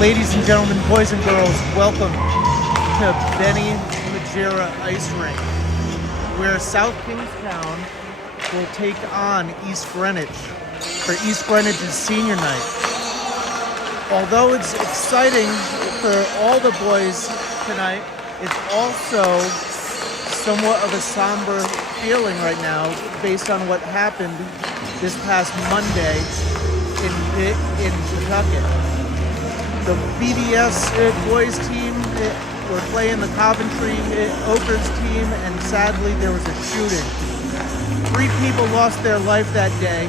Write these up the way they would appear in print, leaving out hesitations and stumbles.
Ladies and gentlemen, boys and girls, welcome to Benny Majera Ice Rink, where South Kingstown will take on East Greenwich for East Greenwich's senior night. Although it's exciting for all the boys tonight, it's also somewhat of a somber feeling right now based on what happened this past Monday in Pawtucket. The BDS boys team were playing the Coventry Oakers team, and sadly there was a shooting. 3 people lost their life that day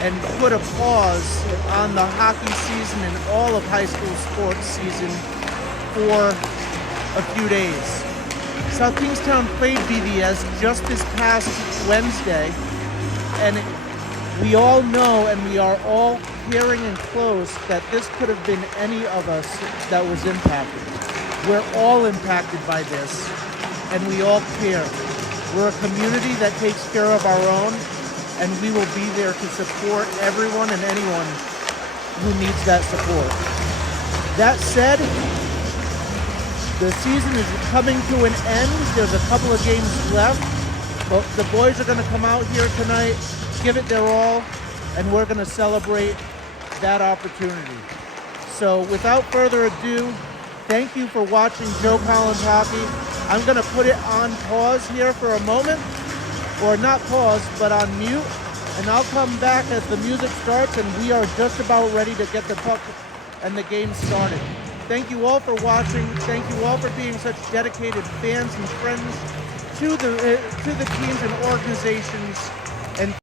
and put a pause on the hockey season and all of high school sports season for a few days. South Kingstown played BDS just this past Wednesday, and we all know and we are all hearing and close that this could have been any of us that was impacted. We're all impacted by this, and we all care. We're a community that takes care of our own, and we will be there to support everyone and anyone who needs that support. That said, the season is coming to an end. There's a couple of games left, but the boys are going to come out here tonight, give it their all, and we're going to celebrate that opportunity. So without further ado, thank you for watching Joe Collins Hockey. I'm going to put it on pause here for a moment, or not pause, but on mute, and I'll come back as the music starts and we are just about ready to get the puck and the game started. Thank you all for watching. Thank you all for being such dedicated fans and friends to the teams and organizations. And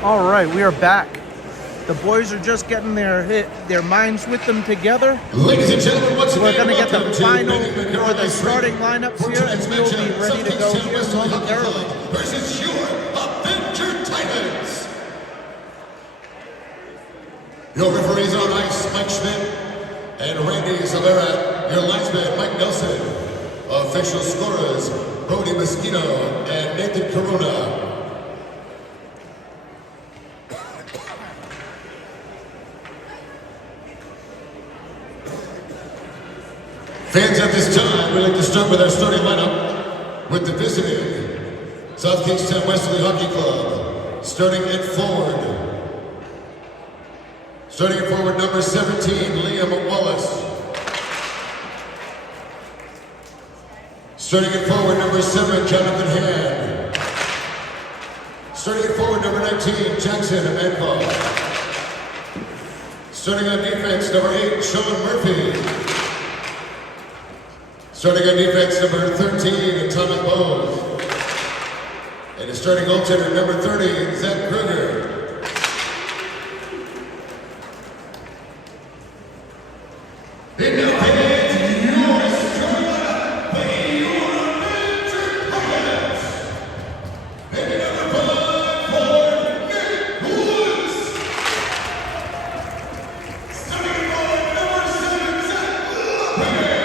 All right, we are back. The boys are just getting their minds with them together. Ladies and gentlemen, once again, we're going to get the final or the starting lineups here, and we'll be ready to go here momentarily. Versus your Avenger Titans. Your referees on ice, Mike Schmidt and Randy Savera. Your linesman, Mike Nelson. Official scorers, Brody Mosquito and Nathan Corona. Fans, at this time, we'd like to start with our starting lineup with the visiting South Kingstown Westerly Hockey Club. Starting at forward. Starting at forward, number 17, Liam Wallace. Starting at forward, number 7, Jonathan Hand. Starting at forward, number 19, Jackson Manfall. Starting on defense, number 8, Sean Murphy. Starting on defense, number 13, Thomas Bowes. And his starting goaltender, number 30, Zach Kruger. In the hands, yours truly, your Avenger Titans. And number 5, for Nick Woods. Starting on number 7, Zach Kruger.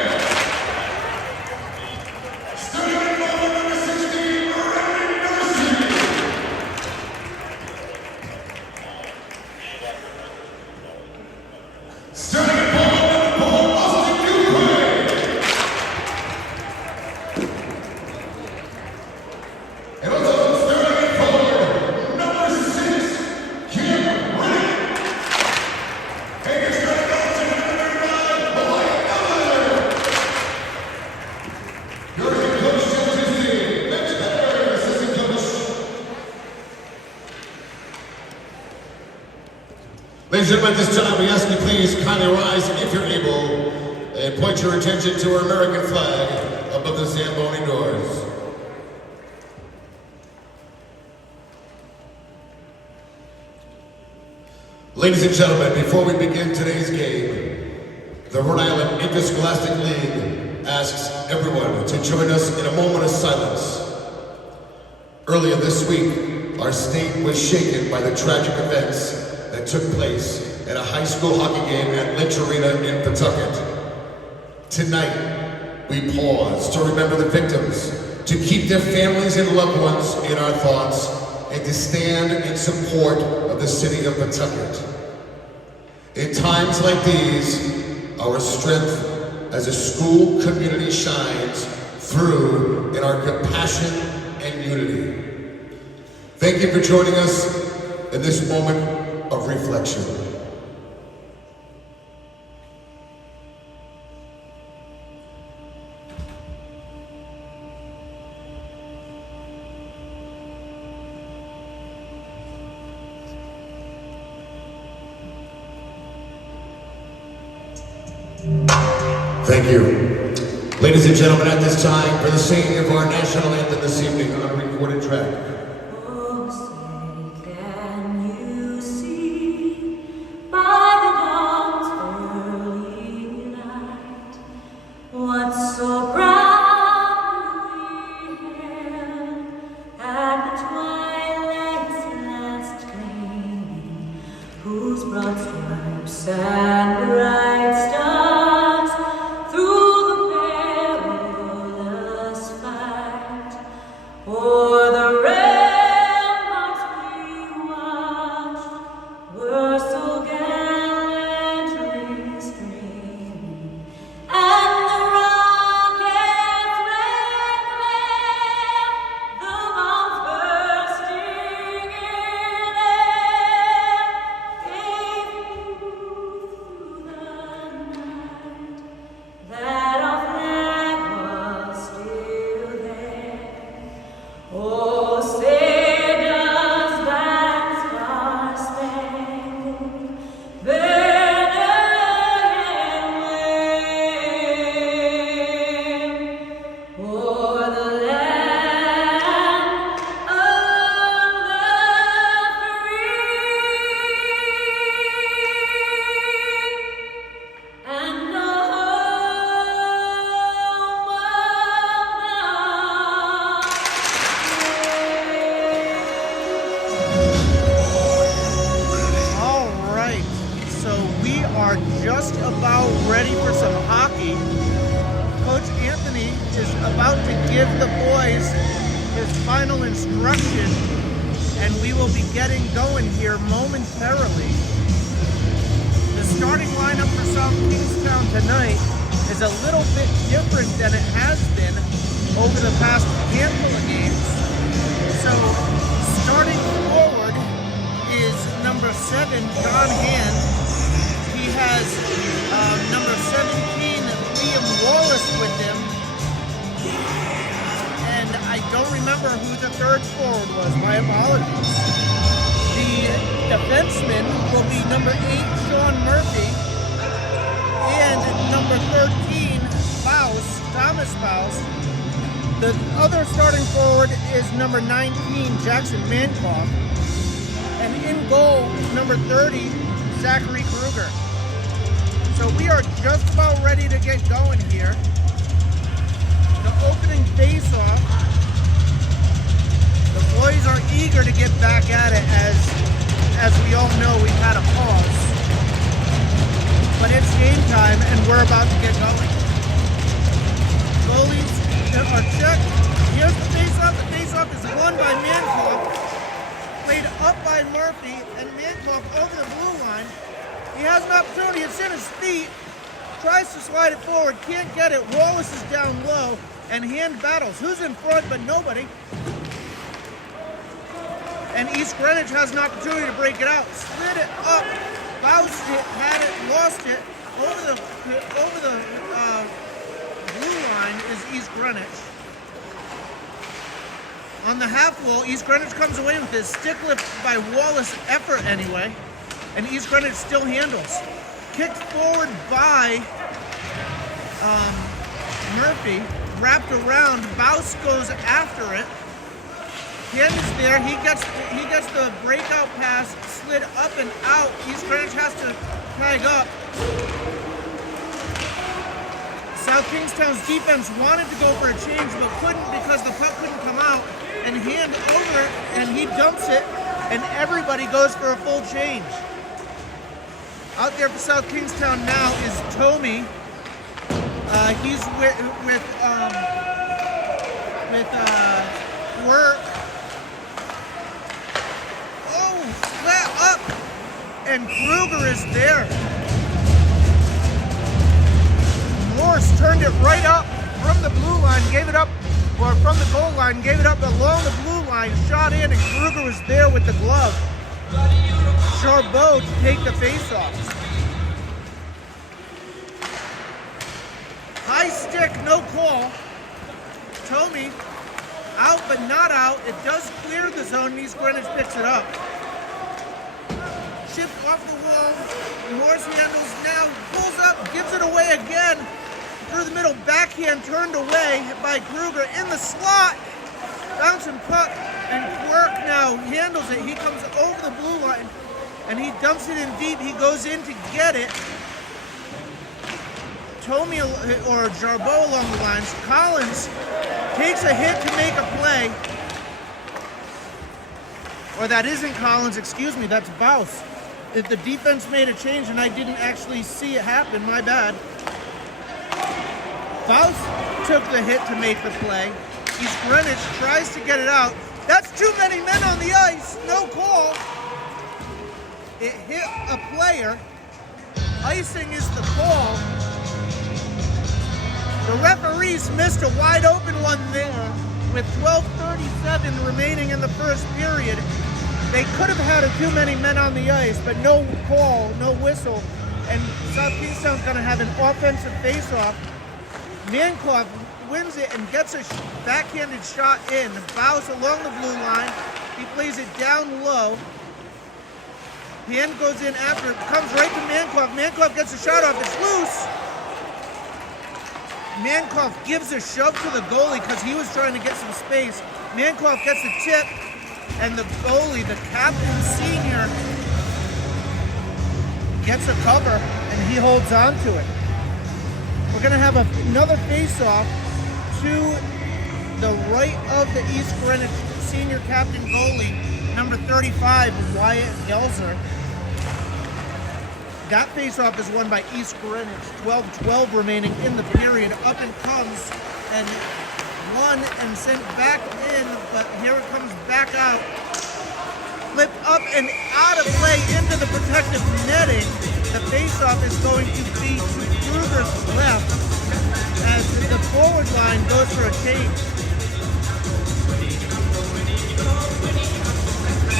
Ladies and gentlemen, at this time, we ask you please kindly rise if you're able and point your attention to our American flag above the Zamboni doors. Ladies and gentlemen, before we begin today's game, the Rhode Island Interscholastic League asks everyone to join us in a moment of silence. Earlier this week, our state was shaken by the tragic events that took place at a high school hockey game at Lynch Arena in Pawtucket. Tonight, we pause to remember the victims, to keep their families and loved ones in our thoughts, and to stand in support of the city of Pawtucket. In times like these, our strength as a school community shines through in our compassion and unity. Thank you for joining us in this moment of reflection. Thank you. Ladies and gentlemen, at this time, for the singing of our national anthem this evening on a recorded track. just about ready for some hockey. Coach Anthony is about to give the boys his final instruction, and we will be getting going here momentarily. The starting lineup for South Kingstown tonight is a little bit different than it has been over the past handful of games. So, starting forward is number 7, John Hand. He has number 17, Liam Wallace, with him. And I don't remember who the third forward was. My apologies. The defenseman will be number 8, Sean Murphy, and number 13, Thomas Faust. The other starting forward is number 19, Jackson Mankoff. And in goal, number 30, Zachary Kruger. So we are just about ready to get going here. The opening face-off. The boys are eager to get back at it, as we all know we've had a pause. But it's game time and we're about to get going. Goalies are checked. Here's the face-off. The face-off is won by Mankoff. Played up by Murphy, and Mankoff over the blue line. He has an opportunity. It's in his feet. Tries to slide it forward. Can't get it. Wallace is down low, and Hand battles. Who's in front but nobody? And East Greenwich has an opportunity to break it out. Slid it up. Bounced it. Had it. Lost it. Over the blue line is East Greenwich. On the half wall, East Greenwich comes away with his stick lift by Wallace, effort anyway, and East Greenwich still handles. Kicked forward by Murphy, wrapped around. Baus goes after it. Hand is there. He gets the breakout pass, slid up and out. East Greenwich has to tag up. South Kingstown's defense wanted to go for a change, but couldn't because the puck couldn't come out. And Hand over it, and he dumps it, and everybody goes for a full change. Out there for South Kingstown now is Tommy. He's with Work. Oh, flat up, and Kruger is there. Morse turned it right up from the blue line, gave it up, or from the goal line, gave it up along the blue line, shot in, and Kruger was there with the glove. Charbot to take the face-off. High stick, no call. Tommy, out but not out. It does clear the zone, and East Greenwich picks it up. Chip off the wall, Morse handles now, pulls up, gives it away again. Through the middle, backhand turned away by Kruger in the slot. Bouncing puck, and Quirk now handles it. He comes over the blue line, and he dumps it in deep. He goes in to get it. Tommy or Jarbeau along the lines. Collins takes a hit to make a play. Or that isn't Collins, excuse me, that's Baus. If the defense made a change and I didn't actually see it happen, my bad. Baus took the hit to make the play. East Greenwich tries to get it out. That's too many men on the ice. No call. It hit a player. Icing is the call. The referees missed a wide open one there with 12:37 remaining in the first period. They could have had too many men on the ice, but no call, no whistle. And South Kingstown's going to have an offensive face-off. Mankoff wins it and gets a backhanded shot in. Baus along the blue line. He plays it down low. Hand goes in after it. Comes right to Mankoff. Mankoff gets a shot off. It's loose. Mankoff gives a shove to the goalie because he was trying to get some space. Mankoff gets the tip, and the goalie, the captain senior, gets a cover, and he holds on to it. We're going to have another face-off to the right of the East Greenwich senior captain goalie, number 35, Wyatt Gelzer. That face-off is won by East Greenwich. 12-12 remaining in the period. Up and comes and won and sent back in, but here it comes back out. Flipped up and out of play into the protective netting. The face-off is going to be to Kruger's left as the forward line goes for a change.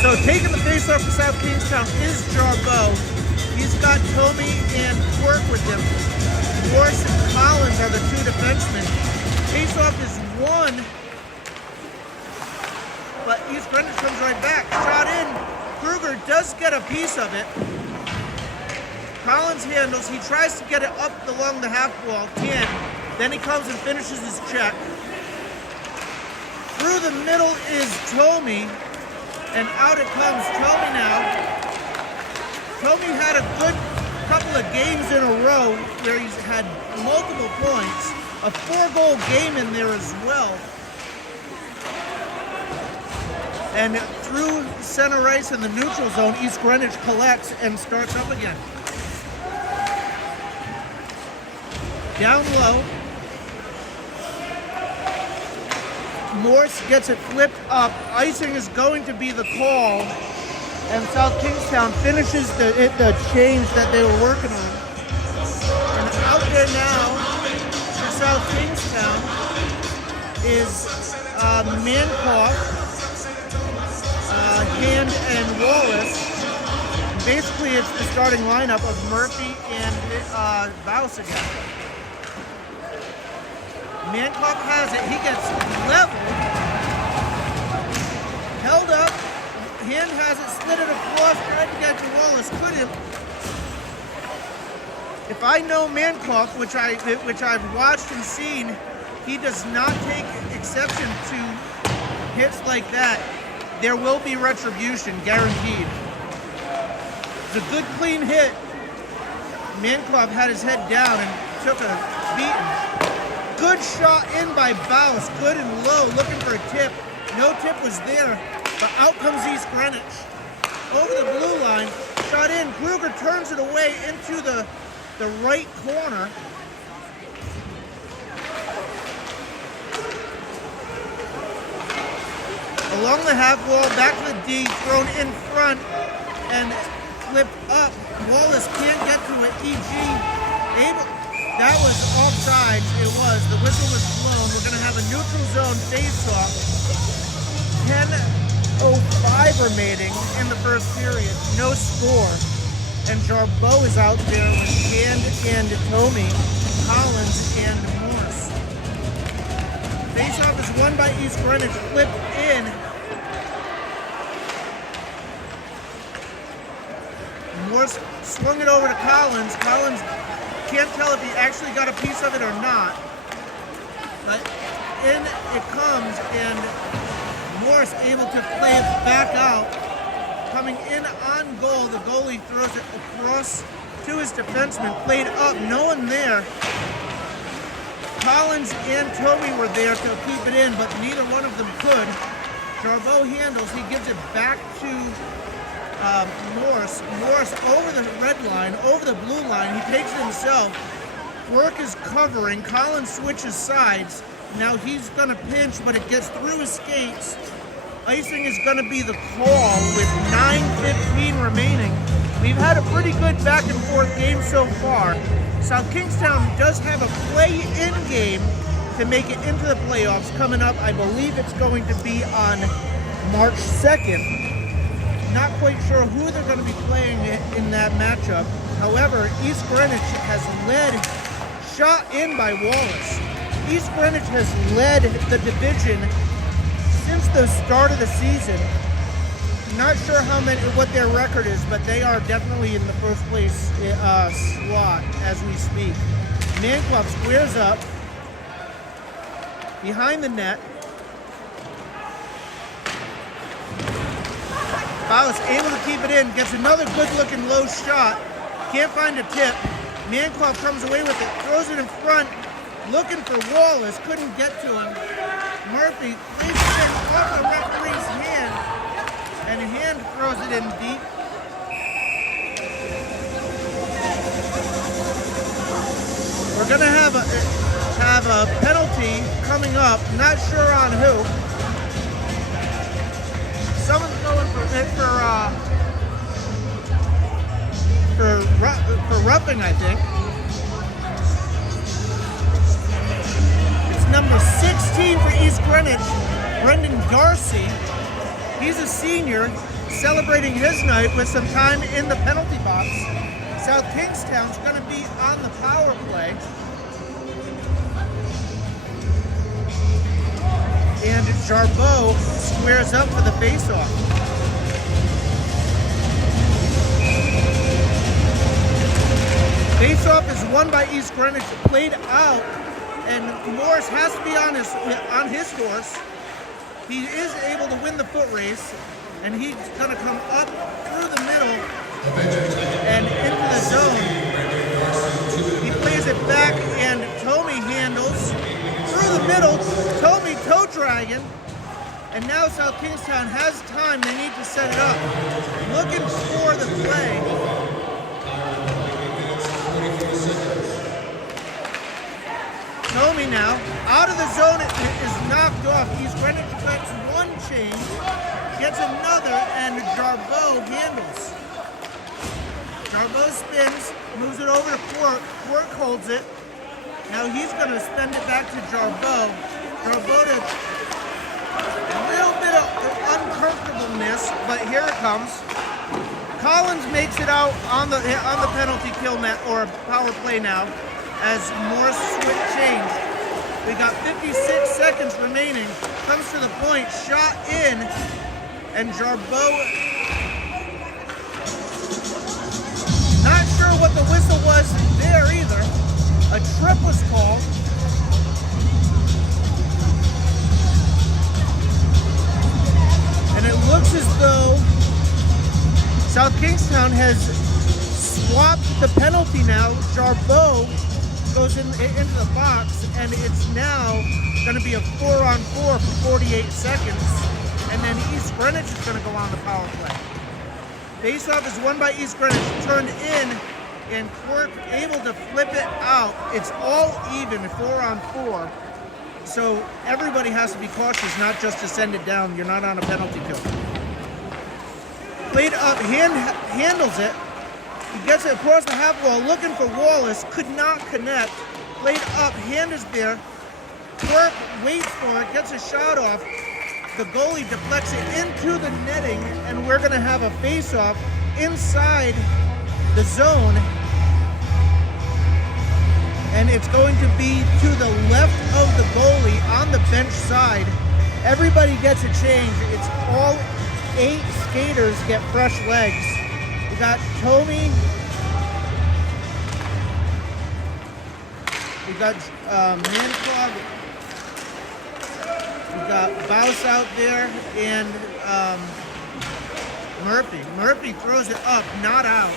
So taking the face-off for South Kingstown is Jarbo. He's got Tomey and Quirk with him. Morris and Collins are the two defensemen. Face-off is won, but East Greenwich comes right back. Shot in. Kruger does get a piece of it. Collins handles. He tries to get it up along the half wall. Can. Then he comes and finishes his check. Through the middle is Tomey, and out it comes. Tomey now. Tomey had a good couple of games in a row where he's had multiple points. A 4-goal game in there as well. And through center ice in the neutral zone, East Greenwich collects and starts up again. Down low. Morse gets it flipped up. Icing is going to be the call. And South Kingstown finishes the change that they were working on. And out there now for South Kingstown is Mankoff, Hand, and Wallace. Basically, it's the starting lineup of Murphy and Baus again. Mankoff has it. He gets leveled, held up. Hand has it, slid it across, tried to get to Wallace, couldn't. If I know Mankoff, which I've watched and seen, he does not take exception to hits like that. There will be retribution, guaranteed. It's a good, clean hit. Mankoff had his head down and took a beating. Good shot in by Baus, good and low, looking for a tip. No tip was there. But out comes East Greenwich. Over the blue line, shot in. Kruger turns it away into the right corner. Along the half wall, back to the D, thrown in front and flipped up. Wallace can't get to it. That was offsides. It was. The whistle was blown. We're going to have a neutral zone face-off. 10:05 remaining in the first period. No score. And Jarbo is out there with Hand and Tomey, Collins and Morse. Face-off is won by East Greenwich. Flipped in. Morse swung it over to Collins. Collins can't tell if he actually got a piece of it or not. But in it comes, and Morris able to play it back out. Coming in on goal, the goalie throws it across to his defenseman, played up, no one there. Collins and Tomey were there to keep it in, but neither one of them could. Jarbo handles, he gives it back to Morris. Morris over the red line, over the blue line, he takes it himself. Work is covering, Collins switches sides. Now he's gonna pinch, but it gets through his skates. Icing is gonna be the call with 9:15 remaining. We've had a pretty good back and forth game so far. South Kingstown does have a play-in game to make it into the playoffs coming up. I believe it's going to be on March 2nd. Not quite sure who they're going to be playing in that matchup. However, East Greenwich has led, shot in by Wallace. East Greenwich has led the division since the start of the season. Not sure what their record is, but they are definitely in the first place slot as we speak. Mankoff squares up behind the net. Baus able to keep it in, gets another good-looking low shot. Can't find a tip. Mankoff comes away with it, throws it in front, looking for Wallace, couldn't get to him. Murphy places it off the referee's hand, and Hand throws it in deep. a penalty coming up. Not sure on who. Someone's going for roughing, I think. It's number 16 for East Greenwich, Brendan Darcy. He's a senior, celebrating his night with some time in the penalty box. South Kingstown's going to be on the power play. And Jarbeau squares up for the face-off. Face-off is won by East Greenwich, played out, and Morris has to be on his horse. He is able to win the foot race, and he's going to come up through the middle and into the zone. He plays it back, and Tommy handles through the middle. Tommy toe dragon, and now South Kingstown has time. They need to set it up. Looking for the play. Tommy now out of the zone. It is knocked off. East Greenwich gets one change, gets another, and Jarbeau handles. Jarbeau spins, moves it over to Quirk. Quirk holds it. Now he's going to send it back to Jarbeau. Jarbeau to a little bit of uncomfortableness, but here it comes. Collins makes it out on the penalty kill net or power play now as Morris switch change. We got 56 seconds remaining. Comes to the point, shot in, and Jarbeau. Not sure what the whistle was there either. A trip was called. And it looks as though South Kingstown has swapped the penalty now. Jarbeau goes into the box, and it's now going to be a 4-on-4 for 48 seconds. And then East Greenwich is going to go on the power play. Face-off is won by East Greenwich, turned in, and Quirk able to flip it out. It's all even, 4-on-4. So everybody has to be cautious, not just to send it down. You're not on a penalty kill. Played up, handles it. He gets it across the half wall, looking for Wallace, could not connect. Played up, hand is there. Quirk waits for it, gets a shot off. The goalie deflects it into the netting, and we're gonna have a face-off inside the zone. And it's going to be to the left of the goalie on the bench side. Everybody gets a change. It's all 8 skaters get fresh legs. We got Tommy. We got Mancog. We got Bouse out there, and Murphy. Murphy throws it up, not out.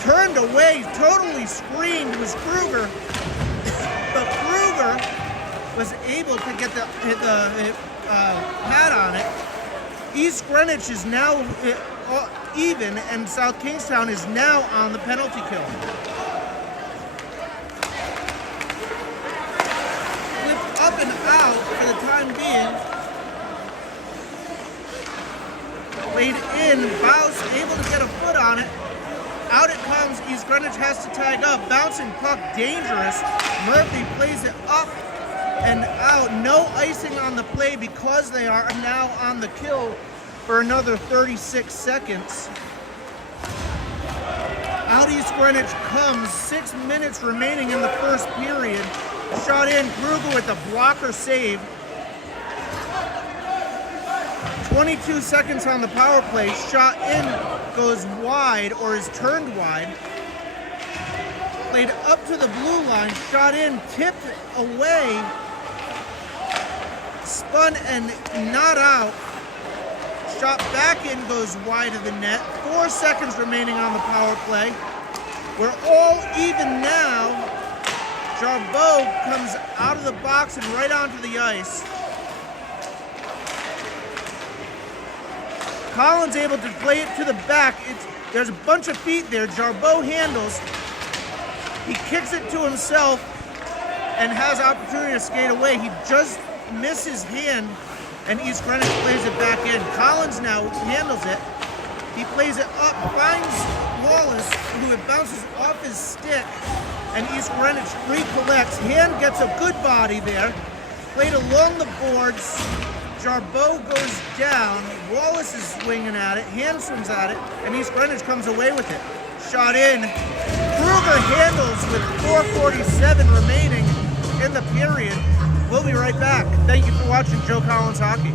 Turned away, totally screamed, was Kruger. But Kruger was able to get the pad on it. East Greenwich is now even, and South Kingstown is now on the penalty kill. Flipped up and out for the time being. Played in, Bouse able to get a foot on it. Out it comes, East Greenwich has to tag up. Bouncing puck, dangerous. Murphy plays it up and out. No icing on the play because they are now on the kill for another 36 seconds. Out East Greenwich comes, 6 minutes remaining in the first period. Shot in, Kruger with the blocker save. 22 seconds on the power play. Shot in, goes wide, or is turned wide. Played up to the blue line, shot in, tipped away, spun and not out. Shot back in, goes wide of the net. 4 seconds remaining on the power play. We're all even now. Jarbeau comes out of the box and right onto the ice. Collins able to play it to the back. There's a bunch of feet there. Jarbeau handles. He kicks it to himself and has opportunity to skate away. He just misses hand, and East Greenwich plays it back in. Collins now handles it. He plays it up, finds Wallace, who it bounces off his stick, and East Greenwich recollects. Hand gets a good body there. Played along the boards. Jarbeau goes down. Wallace is swinging at it. Hand swings at it, and East Greenwich comes away with it. Shot in. Kruger handles with 4:47 remaining in the period. We'll be right back. Thank you for watching Joe Collins Hockey.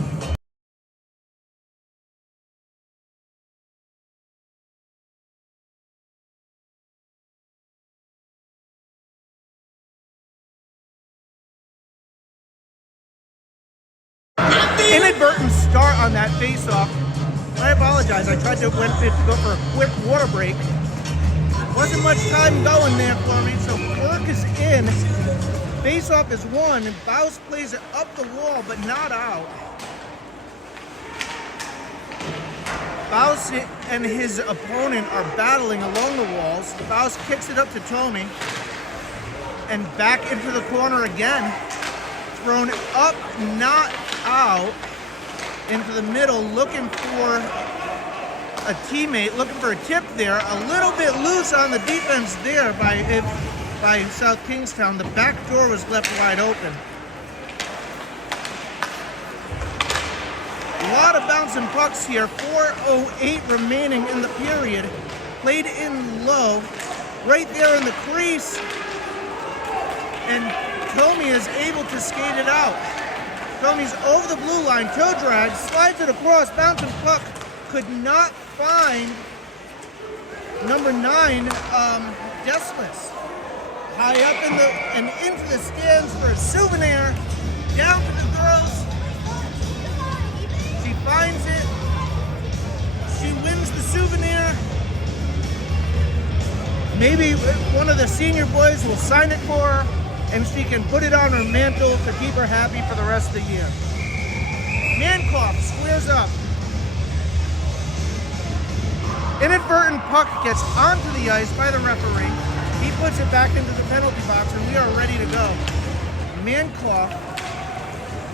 Inadvertent start on that face-off. I apologize. I tried to go for a quick water break. Wasn't much time going there for me, so Burke is in. Face-off is won, and Baus plays it up the wall, but not out. Baus and his opponent are battling along the walls. Baus kicks it up to Tomey, and back into the corner again. Thrown up, not out, into the middle, looking for a teammate, looking for a tip there. A little bit loose on the defense there by South Kingstown. The back door was left wide open. A lot of bouncing pucks here. 4:08 remaining in the period. Played in low, right there in the crease, and Tomey is able to skate it out. Tomey's over the blue line, toe drag, slides it across, bouncing puck, could not find number 9, Deslis. High up and into the stands for a souvenir, down to the girls. She finds it, she wins the souvenir. Maybe one of the senior boys will sign it for her, and she can put it on her mantle to keep her happy for the rest of the year. Mankoff squares up. Inadvertent puck gets onto the ice by the referee. He puts it back into the penalty box, and we are ready to go. Mankoff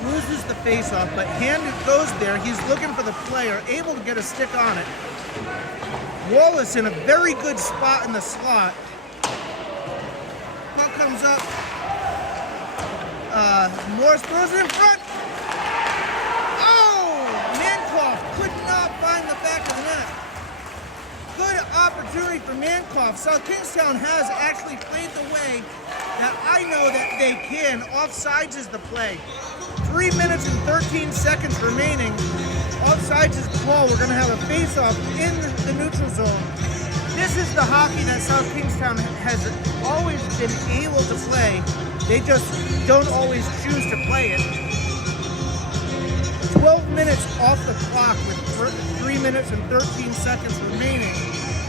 loses the face-off, but hand goes there. He's looking for the player, able to get a stick on it. Wallace in a very good spot in the slot. Puck comes up. Morris throws it in front. Oh! Mankoff could not find the back of the net. Good opportunity for Mankoff. South Kingstown has actually played the way that I know that they can. Offsides is the play. 3 minutes and 13 seconds remaining. Offsides is the call. We're going to have a face-off in the neutral zone. This is the hockey that South Kingstown has always been able to play. They just don't always choose to play it. 12 minutes off the clock with 3 minutes and 13 seconds remaining.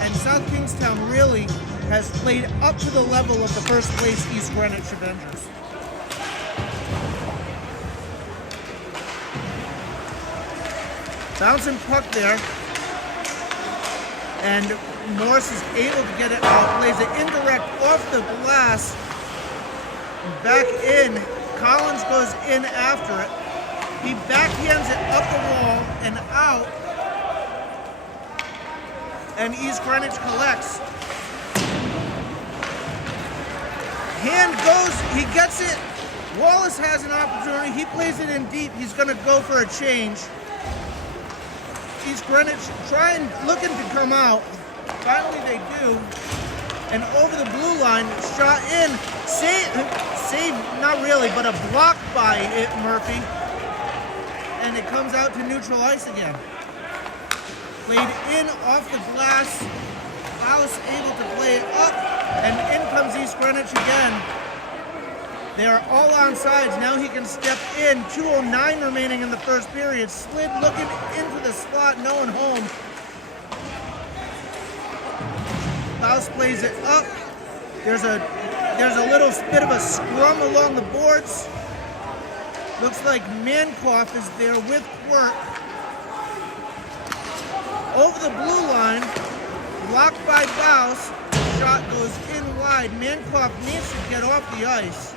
And South Kingstown really has played up to the level of the first place East Greenwich Avengers. Bouncing puck there. And Morris is able to get it out. Plays it indirect off the glass. Back in. Collins goes in after it. He backhands it up the wall and out. And East Greenwich collects. Hand goes, he gets it. Wallace has an opportunity. He plays it in deep. He's going to go for a change. East Greenwich looking to come out. Finally they do. And over the blue line, shot in. Save, not really, but a block by it, Murphy. And it comes out to neutral ice again. Played in off the glass. Baus able to play it up. And in comes East Greenwich again. They are all on sides. Now he can step in. 2:09 remaining in the first period. Slid looking into the slot, no one home. Baus plays it up. There's a little bit of a scrum along the boards. Looks like Mankoff is there with Quirk. Over the blue line. Blocked by Baus. shot goes in wide. Mancroft needs to get off the ice.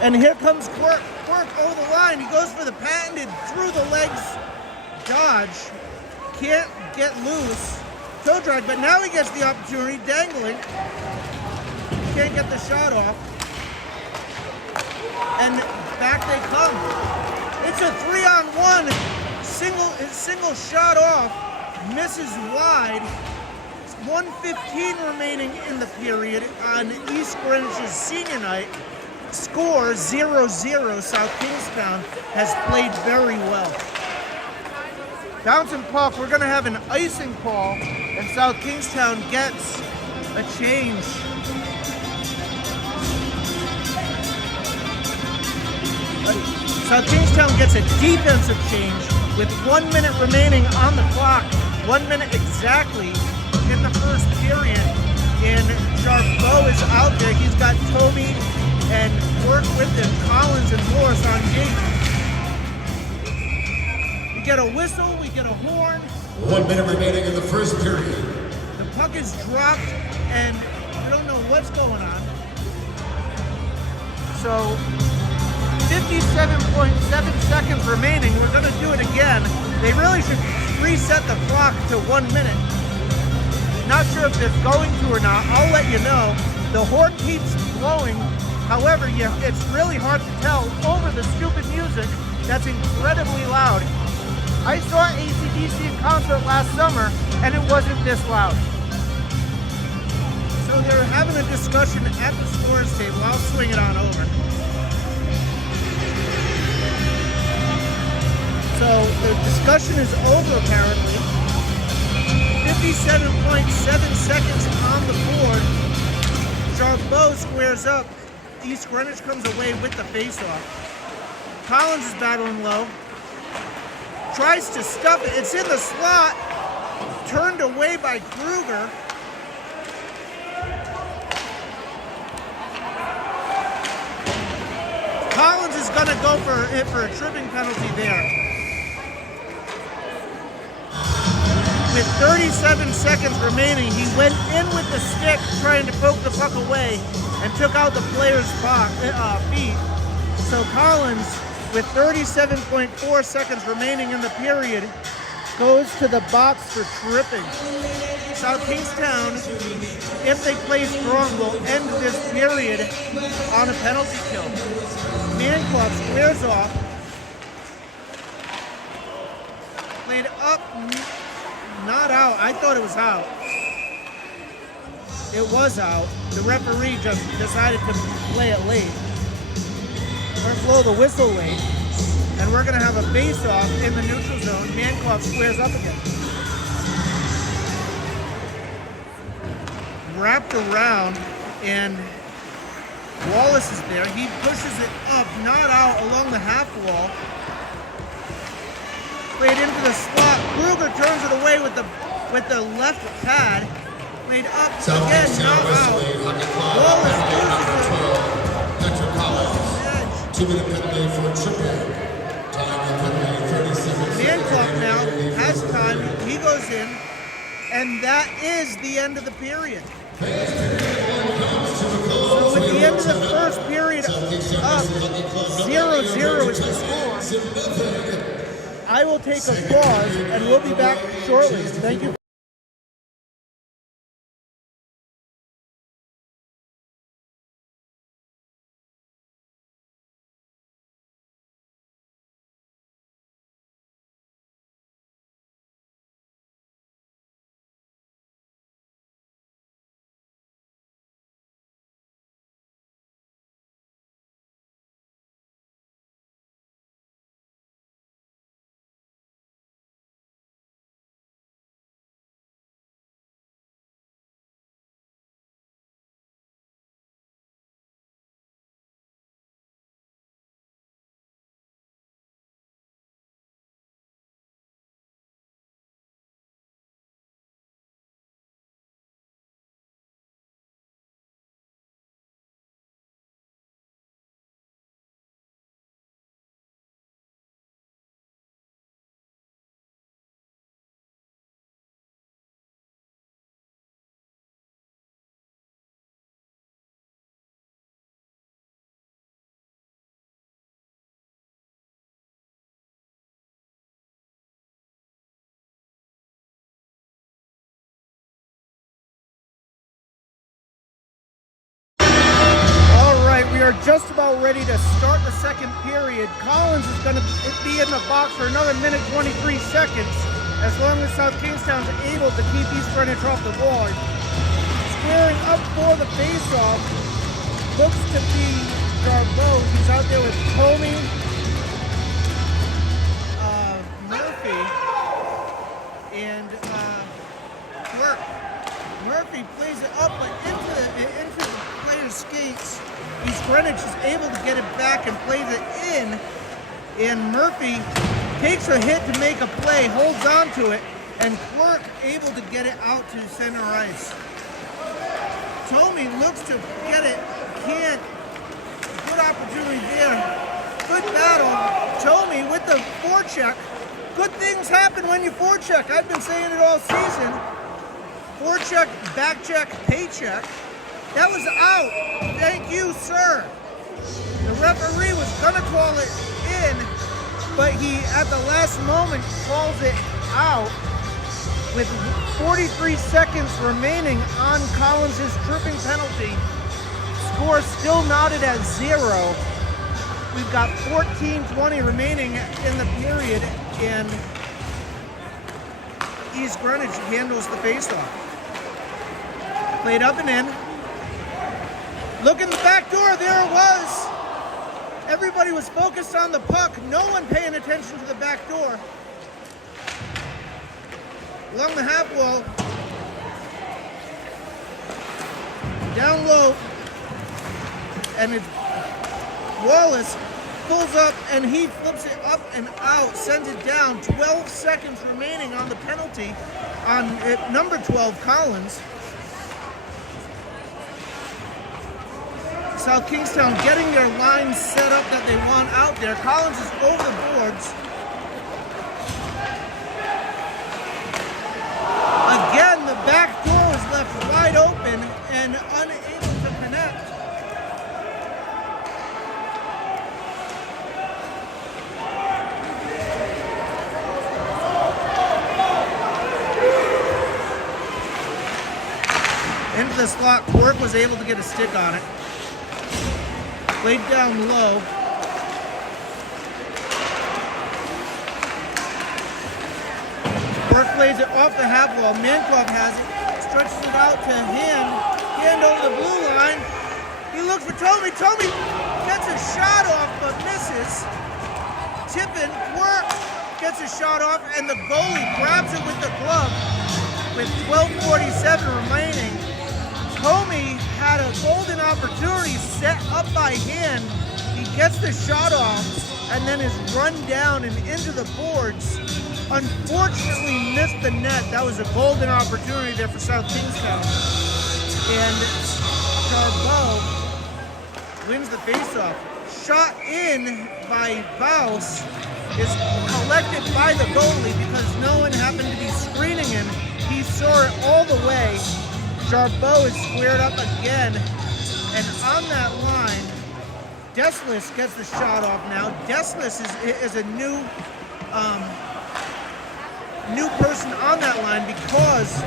And here comes Quirk. Quirk over the line. He goes for the patented through the legs dodge. Can't get loose. Toe drag, but now he gets the opportunity, dangling. Can't get the shot off. And back they come. It's a 3-on-1. Single shot off. Misses wide. 1:15 remaining in the period on East Greenwich's senior night. Score 0-0. South Kingstown has played very well. Bouncing puck, we're going to have an icing call, and South Kingstown gets a change. South Kingstown gets a defensive change with 1 minute remaining on the clock. 1 minute exactly in the first period. And Jarbo is out there. He's got Toby and Work with him, Collins and Morris on gate. We get a whistle, we get a horn. 1 minute remaining in the first period. The puck is dropped and we don't know what's going on. So 57.7 seconds remaining. We're going to do it again. They really should reset the clock to 1 minute. Not sure if they're going to or not. I'll let you know. The horn keeps blowing. However, it's really hard to tell over the stupid music that's incredibly loud. I saw AC/DC in concert last summer, and it wasn't this loud. So they're having a discussion at the scores table. I'll swing it on over. So the discussion is over apparently. 57.7 seconds on the board. Jarbo squares up. East Greenwich comes away with the faceoff. Collins is battling low. Tries to stuff it. It's in the slot. Turned away by Kruger. Collins is going to go for a tripping penalty there. With 37 seconds remaining, he went in with the stick trying to poke the puck away and took out the player's feet. So Collins, with 37.4 seconds remaining in the period, goes to the box for tripping. South Kingstown, if they play strong, will end this period on a penalty kill. Mancroft squares off. Played up, not out. I thought it was out. It was out. The referee just decided to play it late. We're going to blow the whistle late. And we're going to have a face-off in the neutral zone. Mancroft squares up again. Wrapped around, and Wallace is there. He pushes it up, not out, along the half wall. Played into the slot. Kruger turns it away with the left pad. Played up again, not out. Wallace loses it. Patrick Collins. 2 minute penalty for tripping. Time and penalty 30 seconds. Mancroft now has time. He goes in, and that is the end of the period. So at the end of the first period, up 0-0 is the score. I will take a pause, and we'll be back shortly. Thank you. are just about ready to start the second period. Collins is going to be in the box for another minute 23 seconds, as long as South Kingstown is able to keep East Greenwich off the board. Squaring up for the face-off looks to be Jarboe. He's out there with Comey, Murphy, and Quirk. Murphy plays it up, but into the player's skates. East Greenwich is able to get it back and plays it in. And Murphy takes a hit to make a play, holds on to it, and Quirk able to get it out to center ice. Tomey looks to get it, can't. Good opportunity there. Good battle. Tomey with the forecheck. Good things happen when you forecheck. I've been saying it all season. Forecheck, backcheck, paycheck. That was out. Thank you, sir. The referee was going to call it in, but he, at the last moment, calls it out with 43 seconds remaining on Collins' tripping penalty. Score still knotted at 0. We've got 14:20 remaining in the period, and East Greenwich handles the faceoff. Played up and in. Look in the back door, there it was. Everybody was focused on the puck. No one paying attention to the back door. Along the half wall. Down low. And it's Wallace pulls up and he flips it up and out, sends it down. 12 seconds remaining on the penalty on number 12, Collins. South Kingstown getting their line set up that they want out there. Collins is over the boards. Again, the back door was left wide open and unable to connect. Into the slot, Quirk was able to get a stick on it. Played down low. Quirk plays it off the half wall. Mankoff has it, stretches it out to hand over the blue line. He looks for Tomey. Tomey gets a shot off but misses. Tippin, Quirk gets a shot off, and the goalie grabs it with the glove with 12:47 remaining. Tomey had a golden opportunity set up by hand. He gets the shot off and then is run down and into the boards. Unfortunately missed the net. That was a golden opportunity there for South Kingstown. And Jarboe wins the faceoff. Shot in by Baus is collected by the goalie because no one happened to be screening him. He saw it all the way. Jarboe is squared up again, and on that line, Deslis gets the shot off now. Deslis is a new person on that line because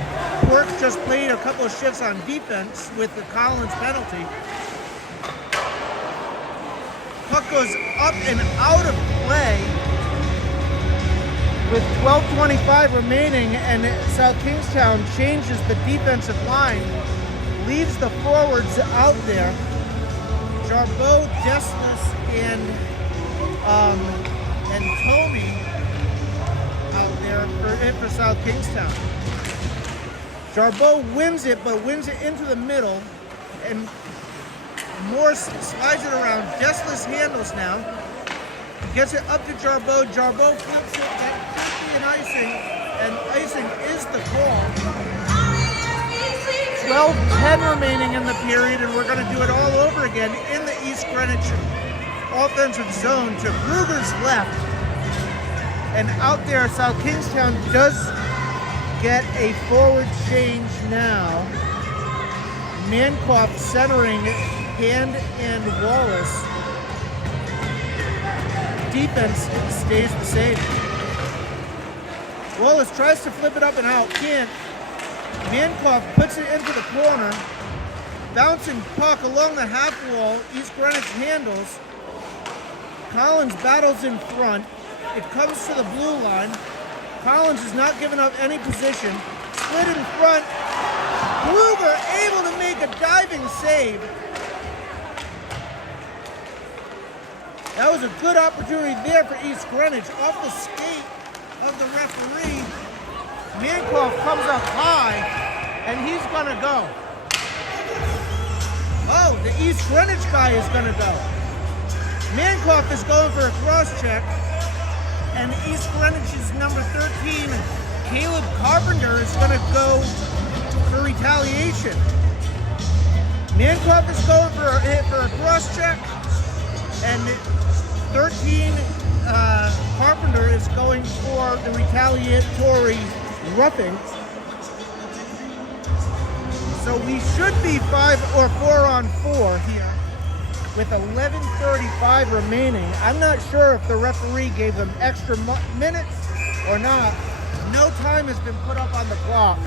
Quirk just played a couple of shifts on defense with the Collins penalty. Puck goes up and out of play with 12:25 remaining, and South Kingstown changes the defensive line, leaves the forwards out there. Jarboe, Deslis, and Tomey out there for South Kingstown. Jarboe wins it, but wins it into the middle, and Morse slides it around. Deslis handles now. Gets it up to Jarboe. Jarboe flips it, that could be an icing, and icing is the call. 12:10 remaining in the period, and we're going to do it all over again in the East Greenwich offensive zone to Kruger's left. And out there, South Kingstown does get a forward change now. Mankoff centering Hand and Wallace. Defense stays the same. Wallace tries to flip it up and out, can't. Mankoff puts it into the corner. Bouncing puck along the half wall. East Greenwich handles. Collins battles in front. It comes to the blue line. Collins is not giving up any position. Split in front. Kruger able to make a diving save. That was a good opportunity there for East Greenwich. Off the skate of the referee. Mankoff comes up high, and he's gonna go. Oh, the East Greenwich guy is gonna go. Mankoff is going for a cross check, and East Greenwich's number 13, Caleb Carpenter, is gonna go for retaliation. Mankoff is going for a cross check, and 13 Carpenter is going for the retaliatory roughing. So we should be 5 or 4 on 4 here with 11:35 remaining. I'm not sure if the referee gave them extra minutes or not. No time has been put up on the clock.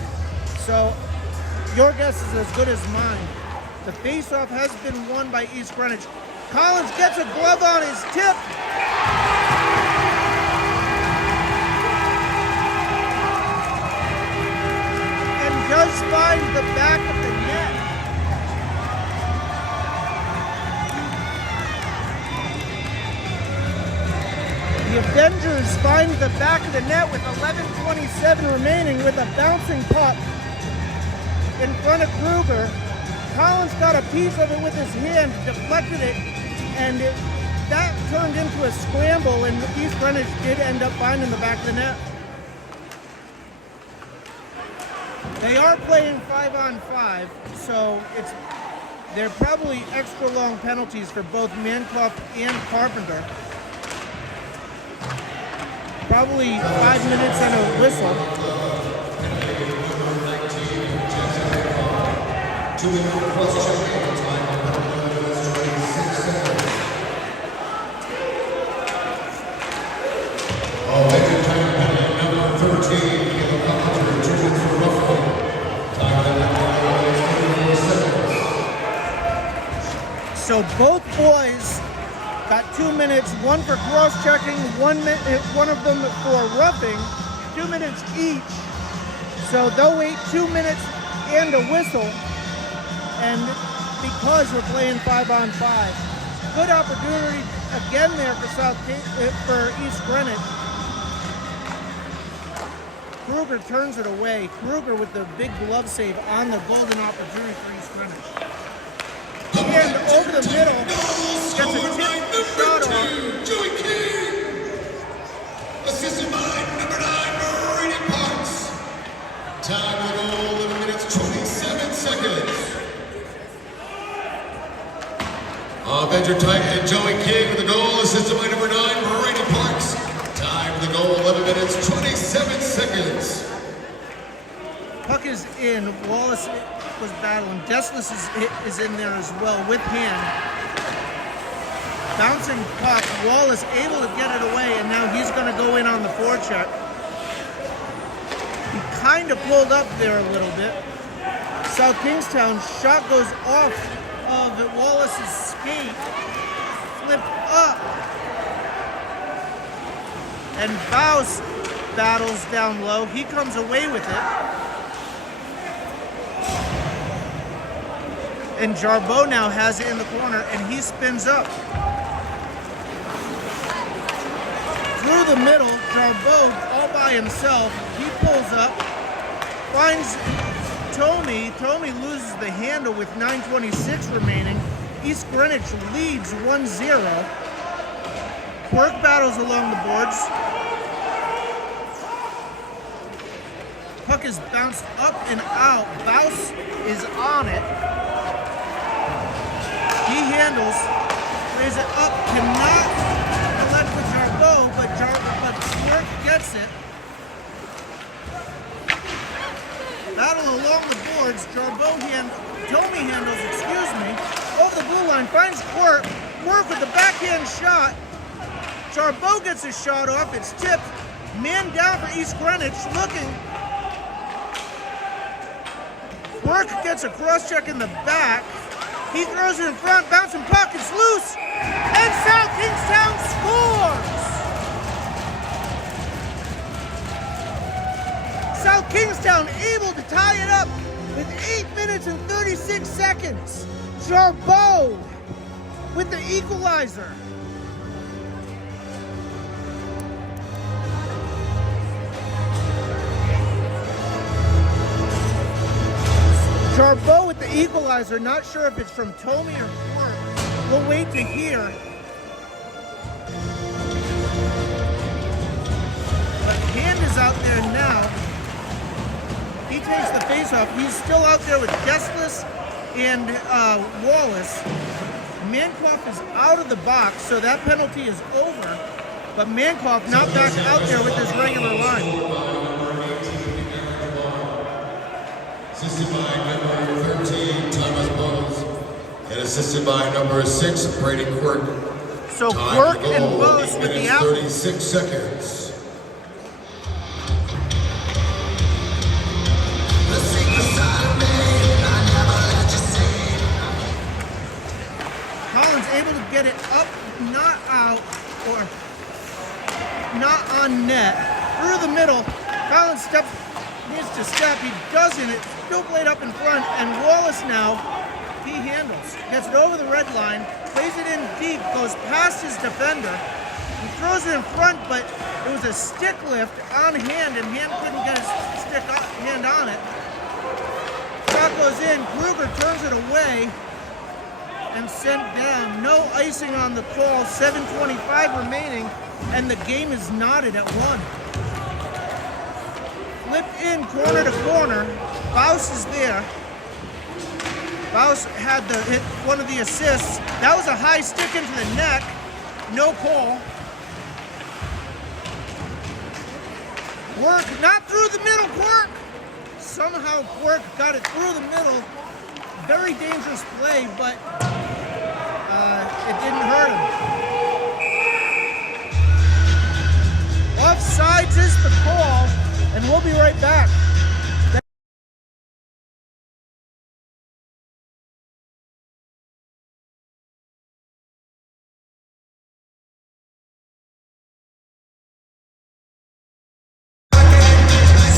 So your guess is as good as mine. The faceoff has been won by East Greenwich. Collins gets a glove on his tip. And does find the back of the net. The Avengers find the back of the net with 11:27 remaining with a bouncing puck in front of Kruger. Collins got a piece of it with his hand, deflected it, and that turned into a scramble, and East Greenwich did end up finding the back of the net. They are playing 5 on 5, so they're probably extra long penalties for both Mankoff and Carpenter. Probably 5 minutes and a whistle. So both boys got 2 minutes, one for cross-checking, 1 minute, one of them for roughing, 2 minutes each. So they'll wait 2 minutes and a whistle, and because we're playing 5 on 5. Good opportunity again there for East Greenwich. Kruger turns it away. Kruger with the big glove save on the golden opportunity for East Greenwich. And over the middle, gets a tip shot off. Joey King! Assisted by number 9, Brady Parks. Time to go, 11 minutes, 27 seconds. Avenger Titan Joey King with the goal, assisted by number 9, Brady Parks. Time to go, 11 minutes, 27 seconds. Puck is in. Wallace was battling. Desless is in there as well with hand. Bouncing puck. Wallace able to get it away, and now he's going to go in on the forecheck. He kind of pulled up there a little bit. South Kingstown shot goes off of Wallace's skate. Flipped up. And Baus battles down low. He comes away with it. And Jarbeau now has it in the corner, and he spins up. Through the middle, Jarbeau all by himself. He pulls up, finds Tomey. Tomey loses the handle with 9:26 remaining. East Greenwich leads 1-0. Quirk battles along the boards. Puck is bounced up and out. Baus is on it. He handles, plays it up, cannot collect with Jarbeau, but Quirk gets it. Battle along the boards. Tomey handles, over the blue line, finds Quirk. Quirk with the backhand shot. Jarbeau gets his shot off, it's tipped. Man down for East Greenwich, looking. Quirk gets a cross check in the back. He throws it in front, bouncing puck, it's loose, and South Kingstown scores! South Kingstown able to tie it up with 8 minutes and 36 seconds. Jarbeau with the equalizer. Jarbeau with the equalizer. Not sure if it's from Tommy or Quirk. We'll wait to hear. But Hand is out there now. He takes the faceoff. He's still out there with Gessless and Wallace. Mankoff is out of the box, so that penalty is over. But Mankoff not back out there with his regular line. Assisted by number 13, Thomas Bowes. And assisted by number 6, Brady Quirk. So Quirk and Bowes with the out. 36 seconds. Collins able to get it up, not out, or not on net. Through the middle. Collins needs to step. He doesn't. It's still played up in front, and Wallace now, he handles. Gets it over the red line, plays it in deep, goes past his defender. He throws it in front, but it was a stick lift on Hand, and Hand couldn't get his hand on it. Shot goes in. Kruger turns it away and sent down. No icing on the call. 7:25 remaining, and the game is knotted at 1. Flipped in corner to corner. Baus is there. Baus had one of the assists. That was a high stick into the neck. No call. Quirk, not through the middle, Quirk. Somehow Quirk got it through the middle. Very dangerous play, but it didn't hurt him. Offsides is the call, and we'll be right back.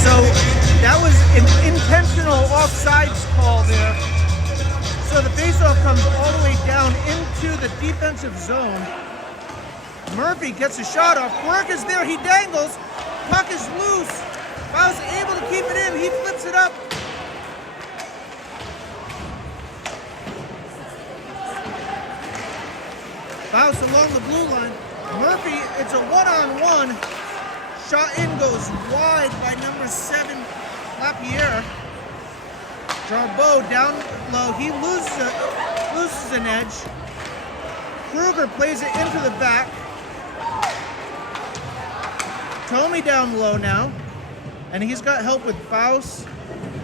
So that was an intentional offsides call there. So the faceoff comes all the way down into the defensive zone. Murphy gets a shot off. Quirk is there. He dangles. Puck is loose. Baus able to keep it in. He flips it up. Baus along the blue line. Murphy, it's a one-on-one. Shot in goes wide by number 7, Lapierre. Jarbeau down low. He loses an edge. Kruger plays it into the back. Tommy down low now. And he's got help with Baus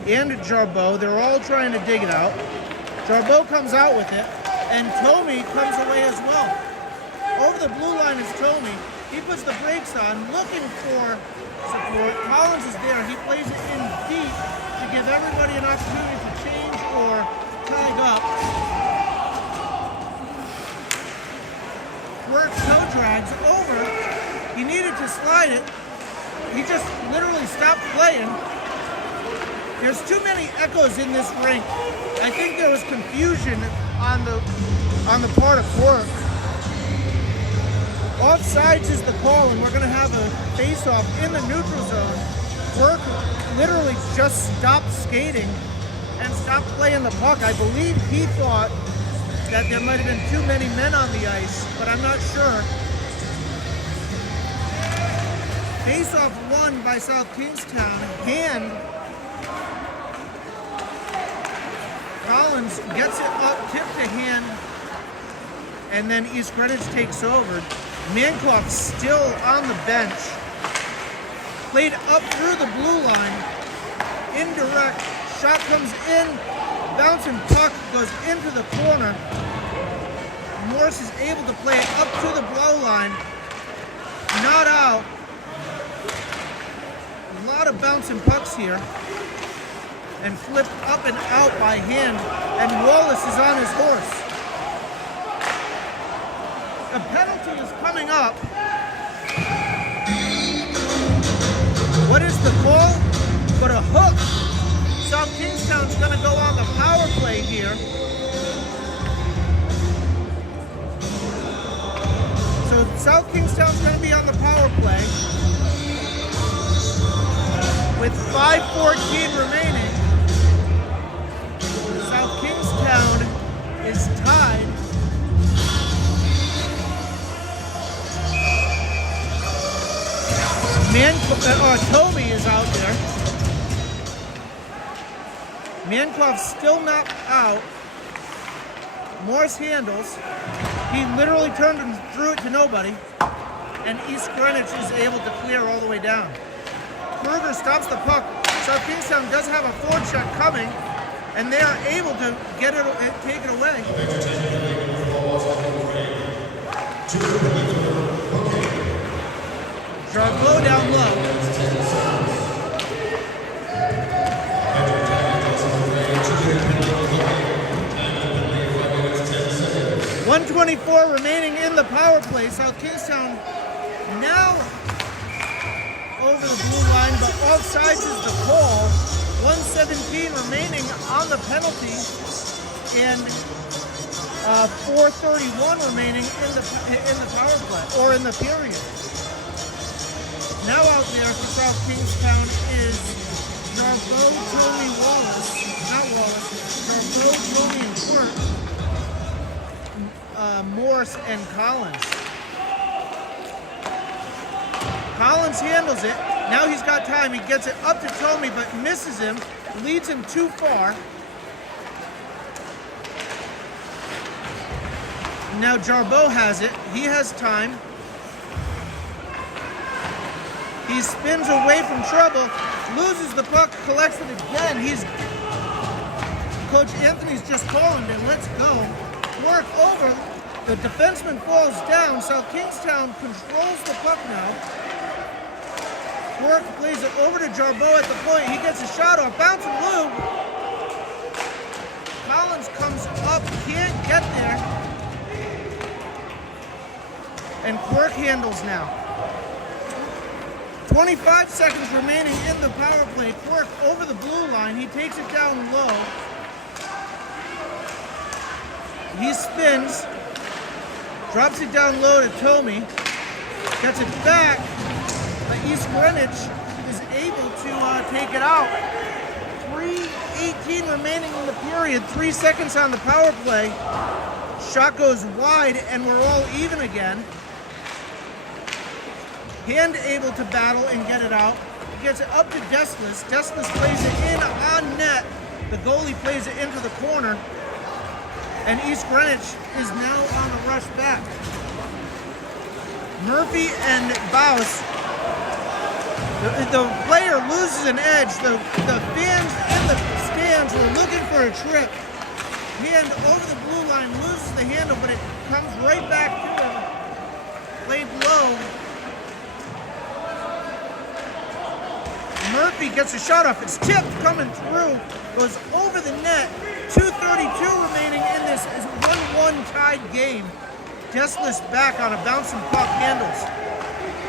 and Jarbeau. They're all trying to dig it out. Jarbeau comes out with it. And Tommy comes away as well. Over the blue line is Tommy. He puts the brakes on, looking for support. Collins is there. He plays it in deep to give everybody an opportunity to change or tag up. Quirk toe drags over. He needed to slide it. He just literally stopped playing. There's too many echoes in this rink. I think there was confusion on the part of Quirk. Offsides is the call, and we're going to have a face-off in the neutral zone. Quirk literally just stopped skating and stopped playing the puck. I believe he thought that there might have been too many men on the ice, but I'm not sure. Face-off won by South Kingstown. Hand. Collins gets it up, tipped to Hand, and then East Greenwich takes over. Mankoff still on the bench. Played up through the blue line. Indirect. Shot comes in. Bouncing puck goes into the corner. Morris is able to play it up to the blow line. Not out. A lot of bouncing pucks here. and flipped up and out by hand, and Wallace is on his horse. A penalty is coming up. What is the call? But a hook. South Kingstown's going to go on the power play here. So South Kingstown's going to be on the power play with 5:14 remaining. South Kingstown is tied. Toby is out there. Mankoff's still not out. Morse handles. He literally turned and threw it to nobody. And East Greenwich is able to clear all the way down. Kruger stops the puck. South Kingstown does have a forecheck coming, and they are able to get it, take it away. Jarbo down low. 1:24 remaining in the power play. South Kingstown now over the blue line, but offsides is the call. 1:17 remaining on the penalty, and 4:31 remaining in the power play, or in the period. Now out there for South Kingstown is Jarbo, Tony, Wallace, not Wallace, Jarbo, Tony, and Quirk, Morse, and Collins. Collins handles it. Now he's got time. He gets it up to Tomey, but misses him, leads him too far. Now Jarbo has it. He has time. He spins away from trouble, loses the puck, collects it again. Coach Anthony's just calling it. Let's go. Work over. The defenseman falls down. South Kingstown controls the puck now. Work plays it over to Jarbo at the point. He gets a shot off. Bouncing loop. Collins comes up, can't get there. And Quirk handles now. 25 seconds remaining in the power play. Quirk over the blue line. He takes it down low. He spins. Drops it down low to Tomey. Gets it back. But East Greenwich is able to take it out. 3:18 remaining in the period. 3 seconds on the power play. Shot goes wide, and we're all even again. Hand able to battle and get it out. He gets it up to Deslis. Deslis plays it in on net. The goalie plays it into the corner. And East Greenwich is now on a rush back. Murphy and Baus. The player loses an edge. The fans in the stands were looking for a trip. Hand over the blue line, loses the handle, but it comes right back to him. Played low. Murphy gets a shot off. It's tipped, coming through. Goes over the net. 2:32 remaining in this 1-1 tied game. Deslis back on a bouncing puck, handles.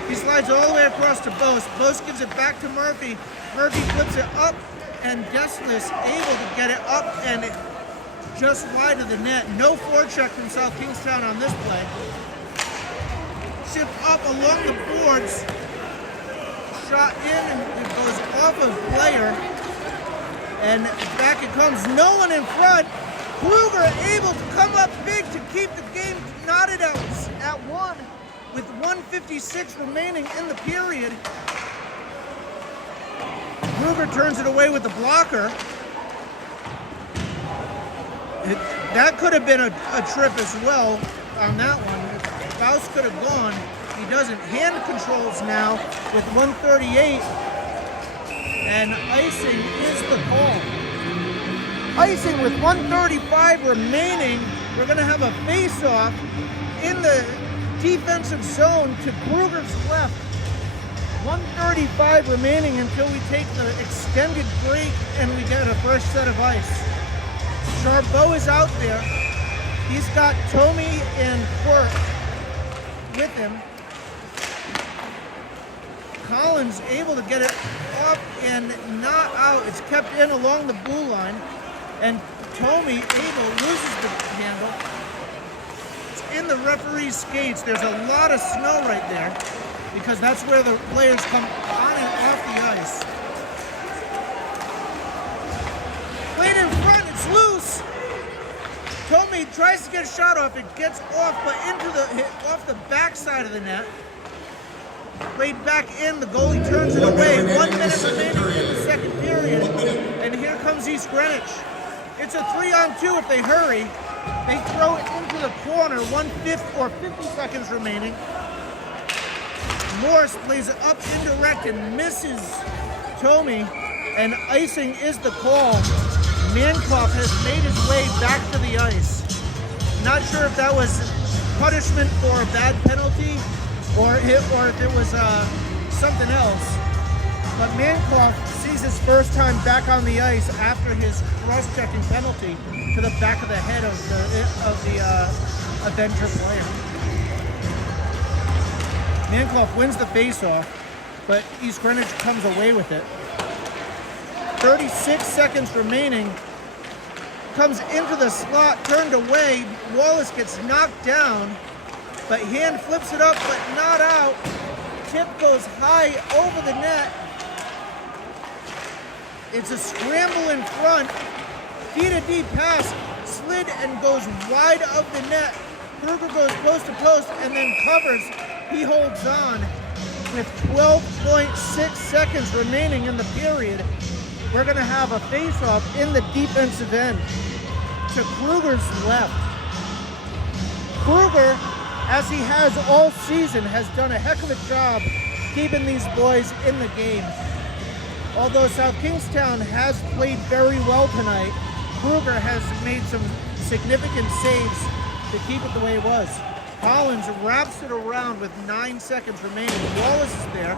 He slides all the way across to Bose. Bose gives it back to Murphy. Murphy flips it up, and Deslis able to get it up and just wide of the net. No forecheck from South Kingstown on this play. Chip up along the boards. Shot in, and it goes off of player. And back it comes. No one in front. Kruger able to come up big to keep the game knotted out at 1 with 1:56 remaining in the period. Kruger turns it away with the blocker. That could have been a trip as well on that one. Faust could have gone. He doesn't. Hand controls now with 1:38. And icing is the call. Icing with 1:35 remaining. We're going to have a face-off in the defensive zone to Kruger's left. 1:35 remaining until we take the extended break and we get a fresh set of ice. Charbot is out there. He's got Tommy and Quirk with him. Collins able to get it up and not out. It's kept in along the blue line. And Tommy able loses the handle. It's in the referee's skates. There's a lot of snow right there because that's where the players come on and off the ice. Played in front, it's loose. Tommy tries to get a shot off. It gets off, but off the backside of the net. Played back in, the goalie turns it away. 1 minute remaining in the second period. And here comes East Greenwich. It's a 3-on-2 if they hurry. They throw it into the corner, 1/5 or 50 seconds remaining. Morris plays it up indirect and misses Tommy. And icing is the call. Mankoff has made his way back to the ice. Not sure if that was punishment for a bad penalty or if it was something else. But Mankoff sees his first time back on the ice after his cross-checking penalty to the back of the head of the Avenger player. Mankoff wins the face-off, but East Greenwich comes away with it. 36 seconds remaining. Comes into the slot, turned away. Wallace gets knocked down, but Hand flips it up, but not out. Tip goes high over the net. It's a scramble in front. Feed a deep pass, slid and goes wide of the net. Kruger goes post to post and then covers. He holds on with 12.6 seconds remaining in the period. We're going to have a face-off in the defensive end to Kruger's left. Kruger, as he has all season, has done a heck of a job keeping these boys in the game. Although South Kingstown has played very well tonight, Kruger has made some significant saves to keep it the way it was. Collins wraps it around with 9 seconds remaining. Wallace is there,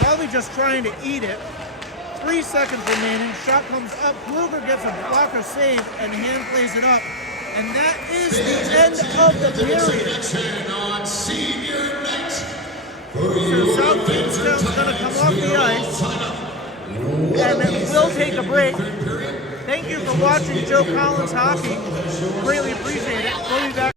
probably just trying to eat it. 3 seconds remaining, shot comes up, Kruger gets a blocker save, and Hand plays it up. And that is the end of the period. So South Kingstown's going to come off the ice, and it will take a break. Thank you for watching Joe Collins Hockey. Greatly appreciate it. We'll be back.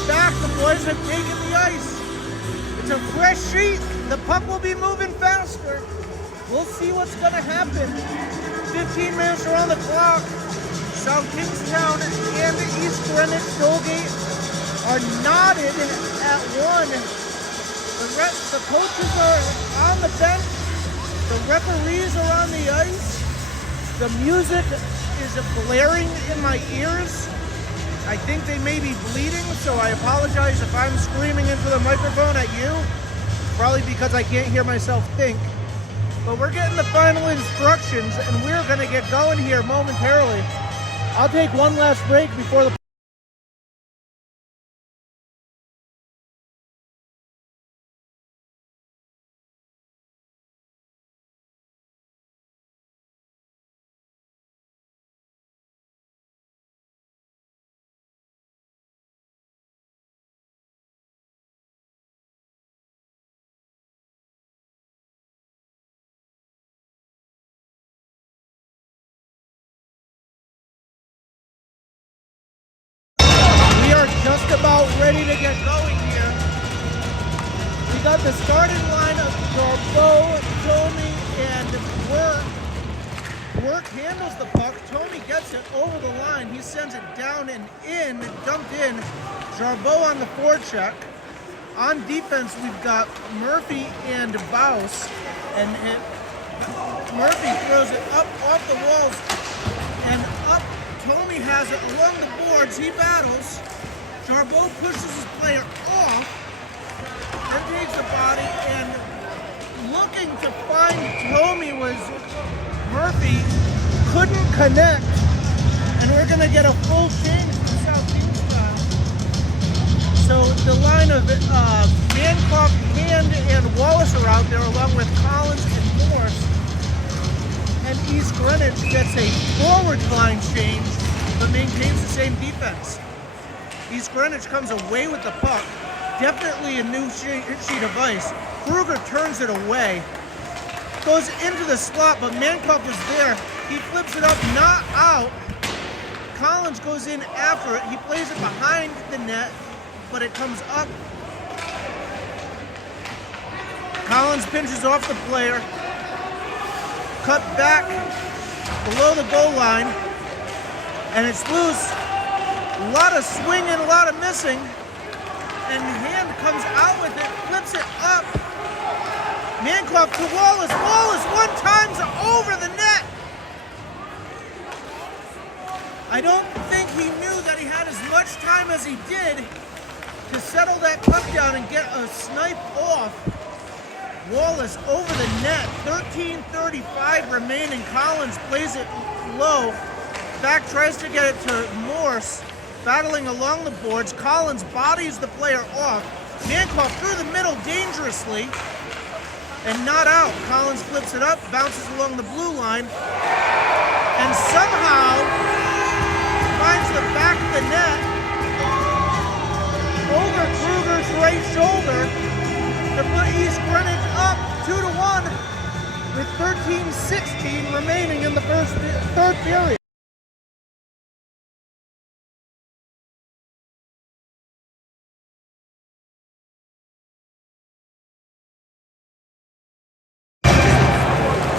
are back. The boys have taken the ice. It's a fresh sheet. The puck will be moving faster. We'll see what's going to happen. 15 minutes are on the clock. South Kingstown and East Greenwich Tollgate are knotted at 1. The coaches are on the bench. The referees are on the ice. The music is blaring in my ears. I think they may be bleeding, so I apologize if I'm screaming into the microphone at you. Probably because I can't hear myself think. But we're getting the final instructions, and we're going to get going here momentarily. I'll take one last break before the... We are just about ready to get going here. We got the starting line of Jarbo, Tommy, and Work. Work handles the puck. Tommy gets it over the line. He sends it down and in, dumped in. Jarbo on the forecheck. On defense, we've got Murphy and Baus. And Murphy throws it up off the walls and up. Tommy has it along the boards. He battles. Jarbo pushes his player off, then takes the body, and looking to find Tommy was Murphy. Couldn't connect, and we're going to get a full change from South Kingstown. So the line of Mancock, Hand, and Wallace are out there, along with Collins and Morse. And East Greenwich gets a forward line change, but maintains the same defense. East Greenwich comes away with the puck. Definitely a new sheet of ice. Kruger turns it away. Goes into the slot, but Mancock was there. He flips it up, not out. Collins goes in after it. He plays it behind the net, but it comes up. Collins pinches off the player. Cut back below the goal line, and it's loose. A lot of swinging, a lot of missing, and Hand comes out with it, flips it up. Mancock to Wallace. Wallace one times over the net. I don't think he knew that he had as much time as he did to settle that puck down and get a snipe off. Wallace over the net, 13:35 remaining. Collins plays it low. Back tries to get it to Morse, battling along the boards. Collins bodies the player off. Mancock through the middle dangerously, and not out. Collins flips it up, bounces along the blue line, and somehow finds the back of the net over Kruger's right shoulder to put East Greenwich up 2-1 with 13:16 remaining in the third period.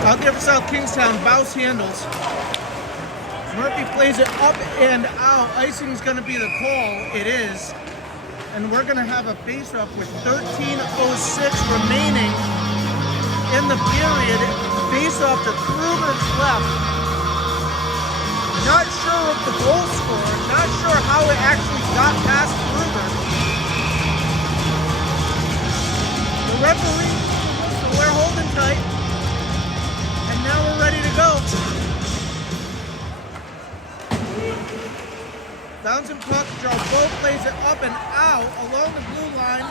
Out there for South Kingstown, Baus handles. Murphy plays it up and out. Icing is going to be the call. It is. And we're going to have a face-off with 13:06 remaining in the period. Face-off to Kruger's left. Not sure of the goal scorer. Not sure how it actually got past Kruger. The referee, so we're holding tight. And now we're ready to go. Bouncing puck, Jarbo plays it up and out along the blue line.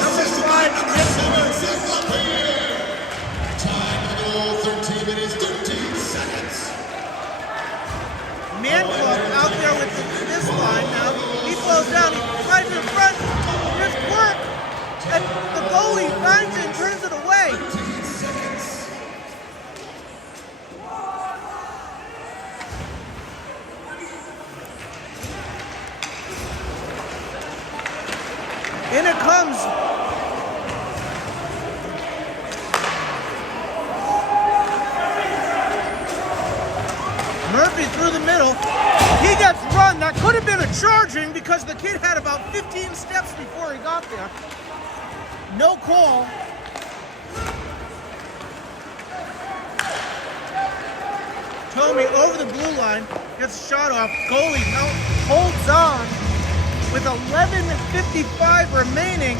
Number 5, Time to go, 13 minutes, 13 seconds. Mancock out there with this line now. He slows down, he flies in front, just work, and the goalie finds it and turns it away. In it comes. Murphy through the middle. He gets run. That could have been a charging because the kid had about 15 steps before he got there. No call. Tomey over the blue line, gets shot off. Goalie holds on with 11:55 remaining.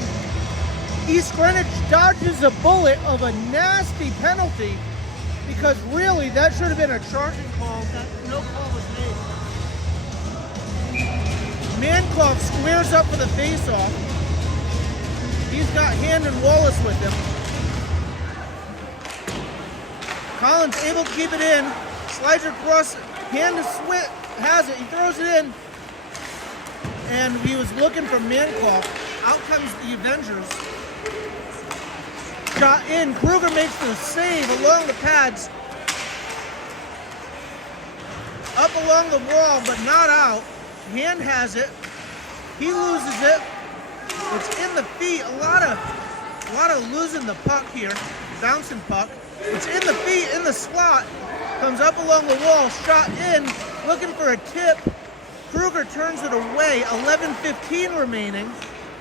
East Greenwich dodges a bullet of a nasty penalty because really that should have been a charging call. No call was made. Mankoff squares up for the face-off. He's got Hand and Wallace with him. Collins able to keep it in. Slides across. Hand to Swit has it. He throws it in. And he was looking for Mankoff. Out comes the Avengers. Shot in. Kruger makes the save along the pads. Up along the wall, but not out. Hand has it. He loses it. It's in the feet. A lot of losing the puck here. Bouncing puck. It's in the feet, in the slot. Comes up along the wall. Shot in. Looking for a tip. Kruger turns it away. 11:15 remaining.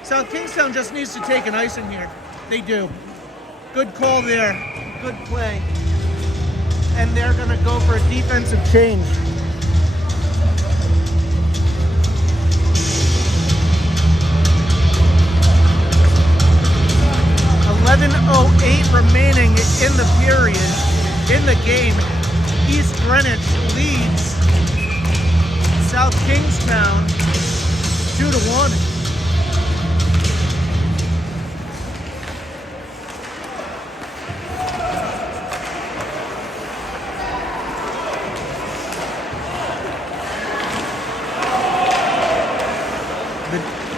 South Kingstown just needs to take an icing here. They do. Good call there. Good play. And they're going to go for a defensive change. 11:08 remaining in the period. In the game, East Greenwich leads South Kingstown 2-1.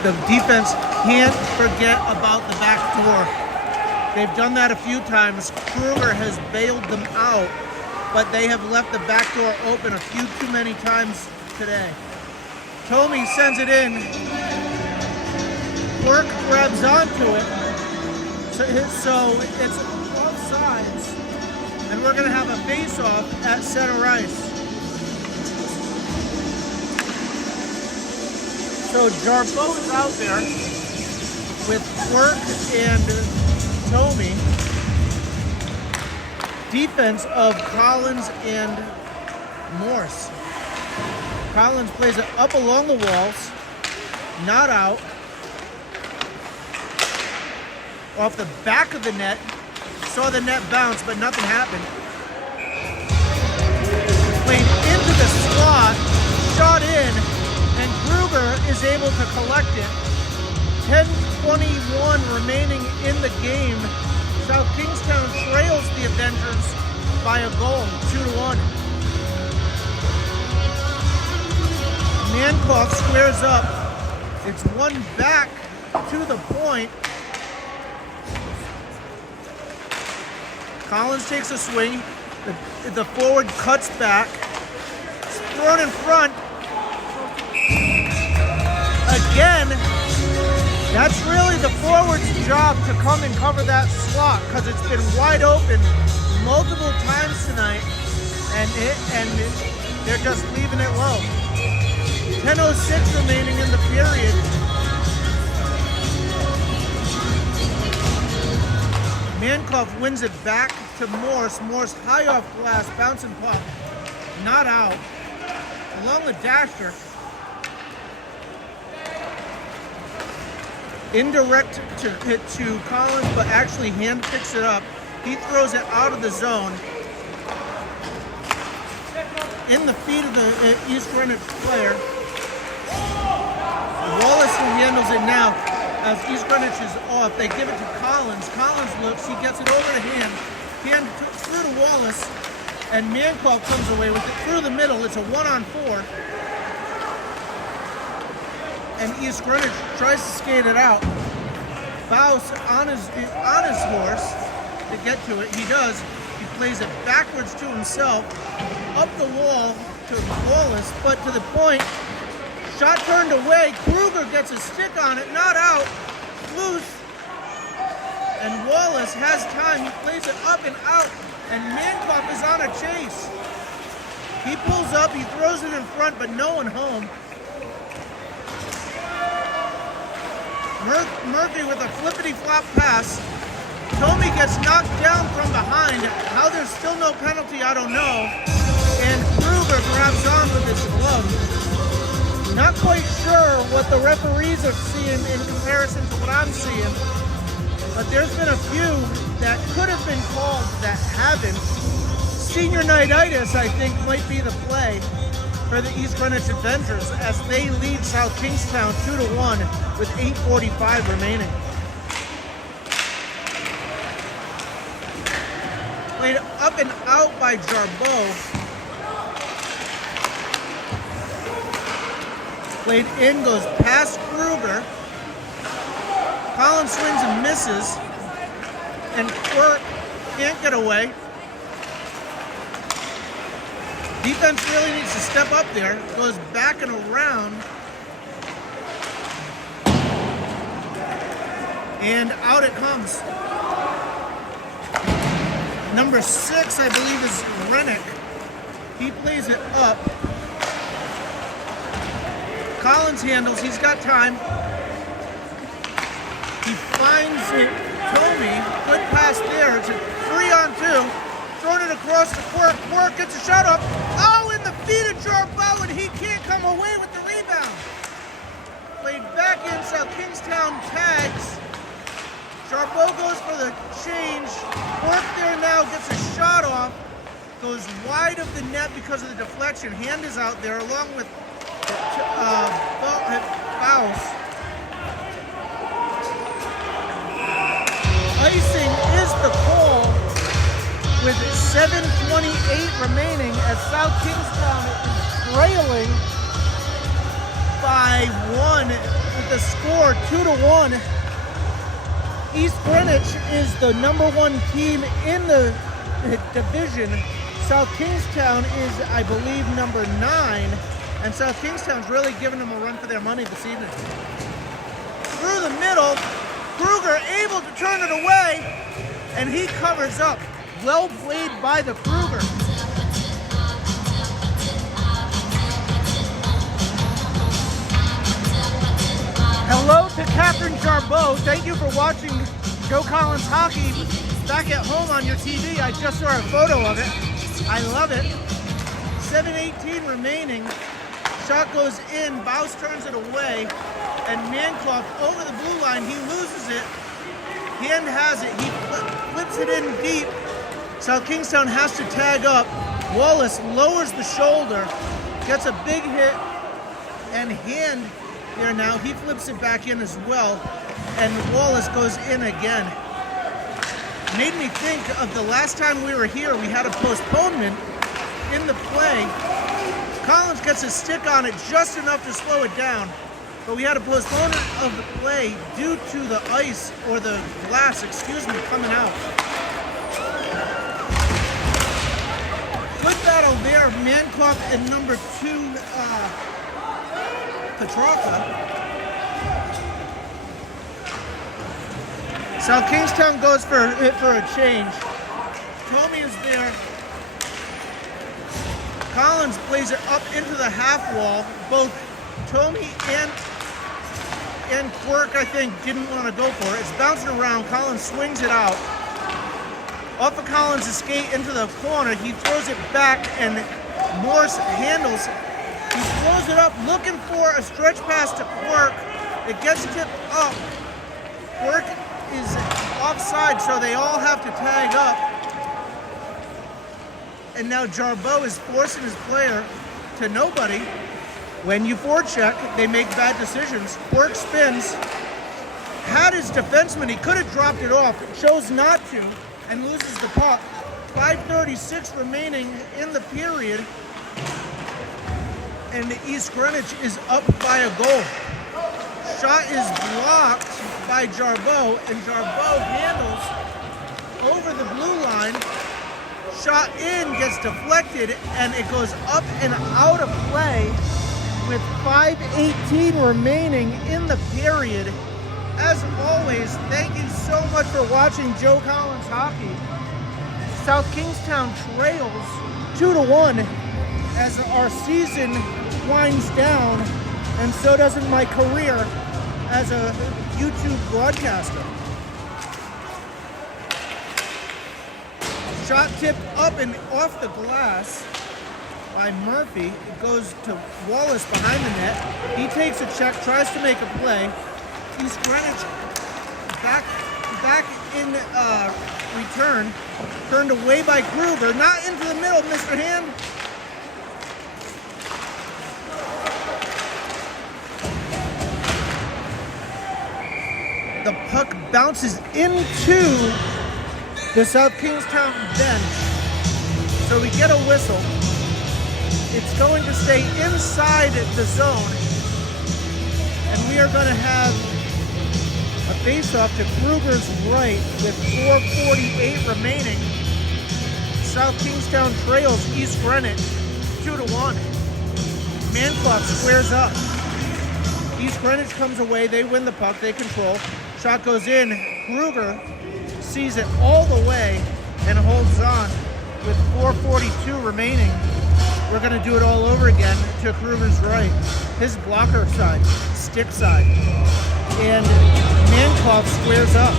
The defense can't forget about the back door. They've done that a few times. Kruger has bailed them out, but they have left the back door open a few too many times today. Tomey sends it in. Quirk grabs onto it. So it's offsides. And we're going to have a face-off at center ice. So Jarbo is out there with Quirk and Tomey. Defense of Collins and Morse. Collins plays it up along the walls, not out. Off the back of the net. Saw the net bounce, but nothing happened. Played into the slot, shot in, and Kruger is able to collect it. 10:21 remaining in the game. South Kingstown trails the Avengers by a goal, 2-1. Mankoff squares up. It's one back to the point. Collins takes a swing. The forward cuts back. It's thrown in front. Again, that's really the forward's job to come and cover that slot because it's been wide open multiple times tonight, and they're just leaving it low. 10:06 remaining in the period. Mankoff wins it back to Morse. Morse high off glass, bouncing puck, not out. Along the dasher. Indirect to Collins, but actually Hand picks it up. He throws it out of the zone. In the feet of the East Greenwich player. Wallace handles it now as East Greenwich is off. They give it to Collins. Collins looks, he gets it over to Hand. Hand through to Wallace, and Mankoff comes away with it through the middle. It's a 1-on-4. And East Greenwich tries to skate it out. Faust on his horse to get to it. He does. He plays it backwards to himself, up the wall to Wallace, but to the point. Shot turned away. Kruger gets a stick on it, not out. loose, and Wallace has time. He plays it up and out, and Mankoff is on a chase. He pulls up, he throws it in front, but no one home. Murphy with a flippity-flop pass. Tomey gets knocked down from behind. How there's still no penalty, I don't know. And Kruger grabs on with his glove. Not quite sure what the referees are seeing in comparison to what I'm seeing, but there's been a few that could have been called that haven't. Senior nightitis, I think, might be the play for the East Greenwich Adventures as they lead South Kingstown 2-1 with 8:45 remaining. Played up and out by Jarbeau. Played in, goes past Kruger. Collins swings and misses. And Quirk can't get away. Defense really needs to step up there. Goes back and around. And out it comes. Number 6, I believe, is Rennick. He plays it up. Collins handles. He's got time. He finds it. Tomey. Good pass there. It's a 3-on-2. Throwing it across the Quirk. Quirk gets a shot up. Oh, in the feet of Jarbeau, and he can't come away with the rebound. Played back in. South Kingstown tags. Jarbeau goes for the change. Quirk there now gets a shot off. Goes wide of the net because of the deflection. Hand is out there along with Faust. Icing is the call with 7:28 remaining as South Kingstown is trailing by 1 with the score 2-1. East Greenwich is the #1 team in the division. South Kingstown is, I believe, number 9. And South Kingstown's really giving them a run for their money this evening. Through the middle, Kruger able to turn it away, and he covers up. Well played by the Kruger. Hello to Catherine Jarbeau. Thank you for watching Joe Collins Hockey back at home on your TV. I just saw a photo of it. I love it. 7:18 remaining. Shot goes in. Baus turns it away. And Mankoff over the blue line. He loses it. Hand has it. He flips it in deep. South Kingstown has to tag up. Wallace lowers the shoulder. Gets a big hit. And Hand there now. He flips it back in as well. And Wallace goes in again. Made me think of the last time we were here. We had a postponement in the play. Collins gets his stick on it just enough to slow it down. But we had a postponement of the play due to the ice, or the glass, excuse me, coming out. Good battle there. Mankoff and number 2, Petrarca. South Kingstown goes for a change. Tomey is there. Collins plays it up into the half wall. Both Tomey and Quirk, I think, didn't want to go for it. It's bouncing around. Collins swings it out. Off of Collins' skate into the corner. He throws it back, and Morse handles. He throws it up, looking for a stretch pass to Quirk. It gets tipped up. Quirk is offside, so they all have to tag up. And now Jarbeau is forcing his player to nobody. When you forecheck, they make bad decisions. Quirk spins. Had his defenseman, he could have dropped it off. Chose not to, and loses the puck. 5:36 remaining in the period. And East Greenwich is up by a goal. Shot is blocked by Jarbeau, and Jarbeau handles over the blue line. Shot in, gets deflected, and it goes up and out of play with 5:18 remaining in the period. as always, thank you so much for watching Joe Collins Hockey. South Kingstown trails 2-1 as our season winds down, and so doesn't my career as a YouTube broadcaster. Shot tipped up and off the glass by Murphy. It goes to Wallace behind the net. He takes a check, tries to make a play. East Greenwich back in return. Turned away by Kruger. Not into the middle, Mr. Hand. The puck bounces into the South Kingstown bench. So we get a whistle. It's going to stay inside the zone. And we are going to have a face-off to Kruger's right with 4:48 remaining. South Kingstown trails East Greenwich 2-1. Manclough squares up. East Greenwich comes away. They win the puck. They control. Shot goes in. Kruger sees it all the way and holds on with 4:42 remaining. We're going to do it all over again to Kruger's right. His blocker side, stick side. And Manclough squares up.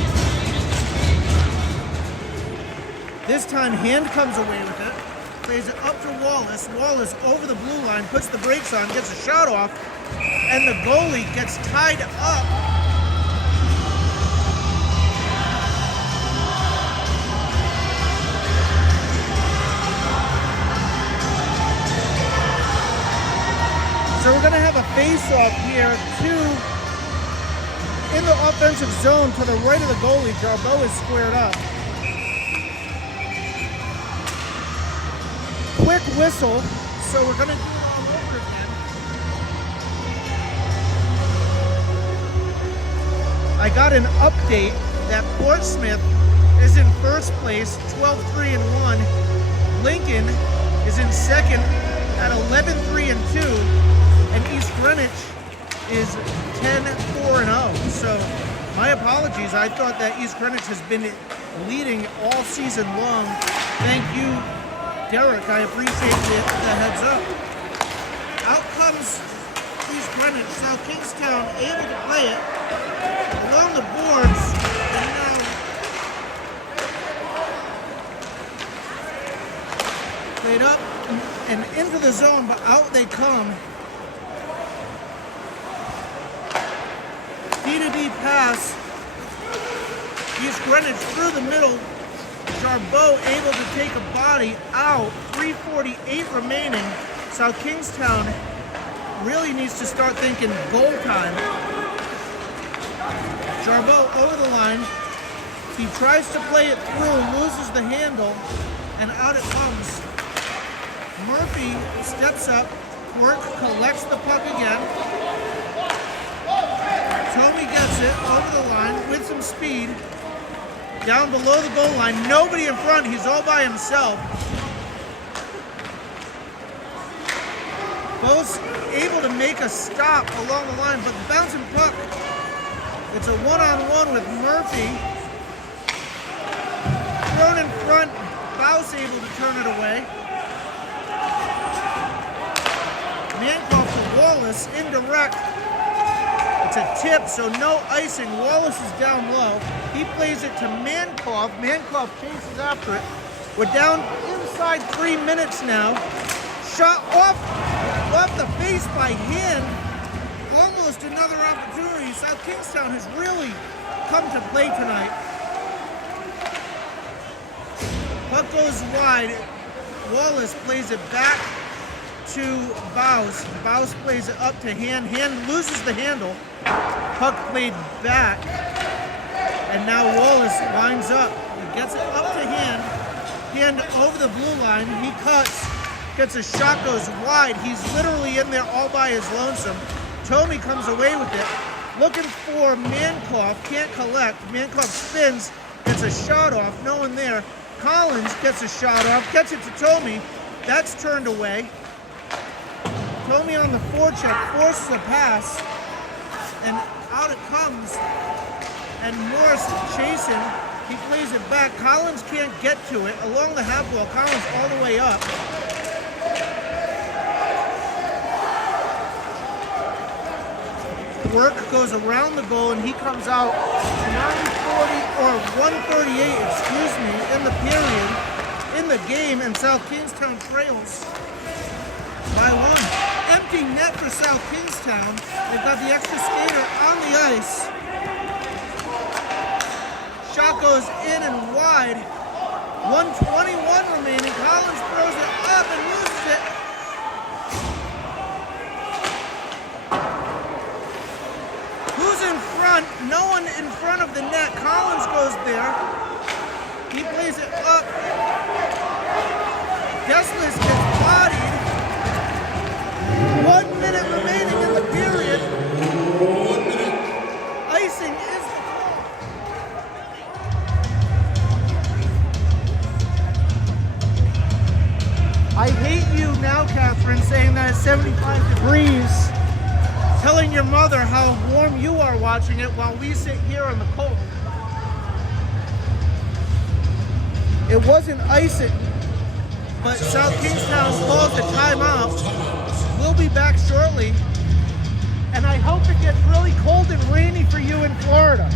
This time Hand comes away with it. Plays it up to Wallace. Wallace over the blue line, puts the brakes on, gets a shot off. And the goalie gets tied up. So we're going to have a face-off here, in the offensive zone to the right of the goalie. Jarbeau is squared up. Quick whistle, so we're going to do it all over again. I got an update that Portsmouth is in first place, 12-3-1. Lincoln is in second at 11-3-2. And East Greenwich is 10-4-0. So my apologies. I thought that East Greenwich has been leading all season long. Thank you, Derek. I appreciate the heads up. Out comes East Greenwich. South Kingstown able to play it along the boards. And now played up and into the zone, but out they come. D-to-D pass. East Greenwich through the middle. Jarbeau able to take a body out. 3:48 remaining. South Kingstown really needs to start thinking goal time. Jarbeau over the line. He tries to play it through, loses the handle, and out it comes. Murphy steps up. Work collects the puck again. Tommy gets it over the line with some speed. Down below the goal line. Nobody in front. He's all by himself. Both able to make a stop along the line, but the bouncing puck. It's a one-on-one with Murphy. Thrown in front. Bouse able to turn it away. Manclough to Wallace. Indirect. It's a tip, so no icing. Wallace is down low. He plays it to Manclough. Manclough chases after it. We're down inside 3 minutes now. Shot off the face by Hand. Almost another opportunity. South Kingstown has really come to play tonight. Puck goes wide. Wallace plays it back to Bouse. Bouse plays it up to Hand. Hand loses the handle. Puck played back. And now Wallace lines up. He gets it up to Hand. Hand over the blue line. He cuts. Gets a shot, goes wide. He's literally in there all by his lonesome. Tommy comes away with it. Looking for Manclough. Can't collect. Manclough spins. Gets a shot off. No one there. Collins gets a shot off. Gets it to Tommy. That's turned away. Tommy on the forecheck forces a pass. and out it comes, and Morris chasing. He plays it back. Collins can't get to it along the half wall. Collins all the way up. Work goes around the goal, and he comes out 138, excuse me, in the period, in the game, and South Kingstown trails by 1. Empty net for South Kingstown. They've got the extra skater on the ice. Shot goes in and wide. 1:21 remaining. Collins throws it up and loses it. Who's in front? No one in front of the net. Collins goes there. He plays it up. Deslis gets bodied. 1 minute remaining in the period. 1 minute. Icing is the call. I hate you now, Catherine, saying that it's 75 degrees. Telling your mother how warm you are watching it while we sit here in the cold. It wasn't icing, but South Kingstown calls the timeout. We'll be back shortly, and I hope it gets really cold and rainy for you in Florida.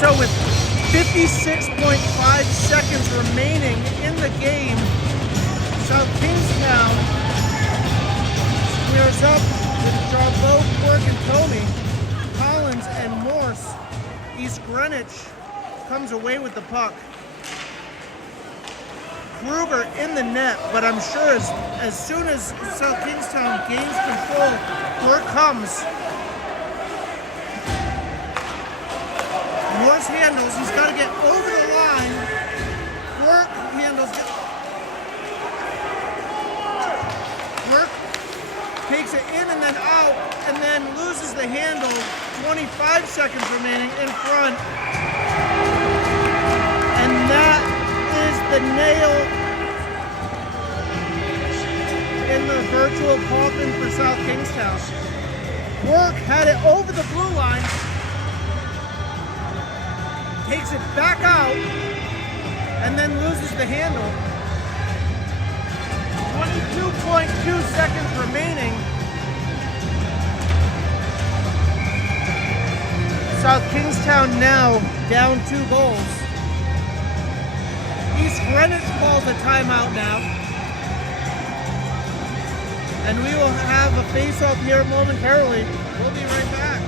So with 56.5 seconds remaining in the game, South Kingstown squares up with Jarbo, Quirk, and Tomey. Collins and Morse. East Greenwich comes away with the puck. Kruger in the net, but I'm sure as soon as South Kingstown gains control, Quirk comes. Morse handles, he's got to get over the line. Quirk handles it. Quirk takes it in and then out, and then loses the handle. 25 seconds remaining in front. And that is the nail in the virtual coffin for South Kingstown. Quirk had it over the blue line. Takes it back out, and then loses the handle. 22.2 seconds remaining. South Kingstown now down 2 goals. East Greenwich calls a timeout now. And we will have a face-off here momentarily. We'll be right back.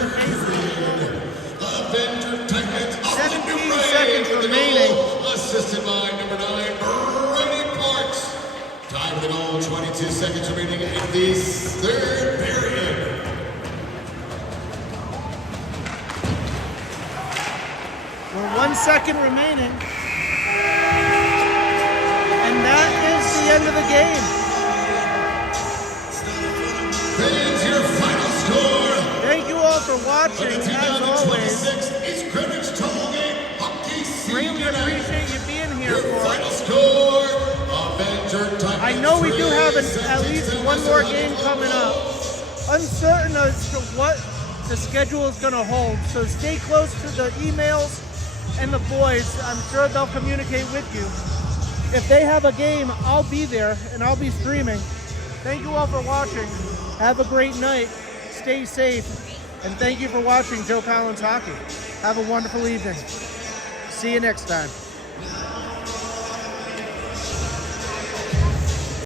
face to face. Avenger Titans off the 17 new seconds with the remaining. goal, assisted by number 9, Brady Parks. Time with the goal, 22 seconds remaining in the third period. We're 1 second remaining. And that is the end of the game. There's your final score. Thank you all for watching, For the as always. 2026 East Greenwich Tollgate Hockey Really Season. appreciate you being here Your for final us. score, Avenger Titans. I know we do have at 3, least 16, one more 11, game coming up. Uncertain as to what the schedule is going to hold, so stay close to the emails and the boys. I'm sure they'll communicate with you. If they have a game, I'll be there and I'll be streaming. Thank you all for watching. Have a great night. Stay safe. And thank you for watching Joe Collins Hockey. Have a wonderful evening. See you next time.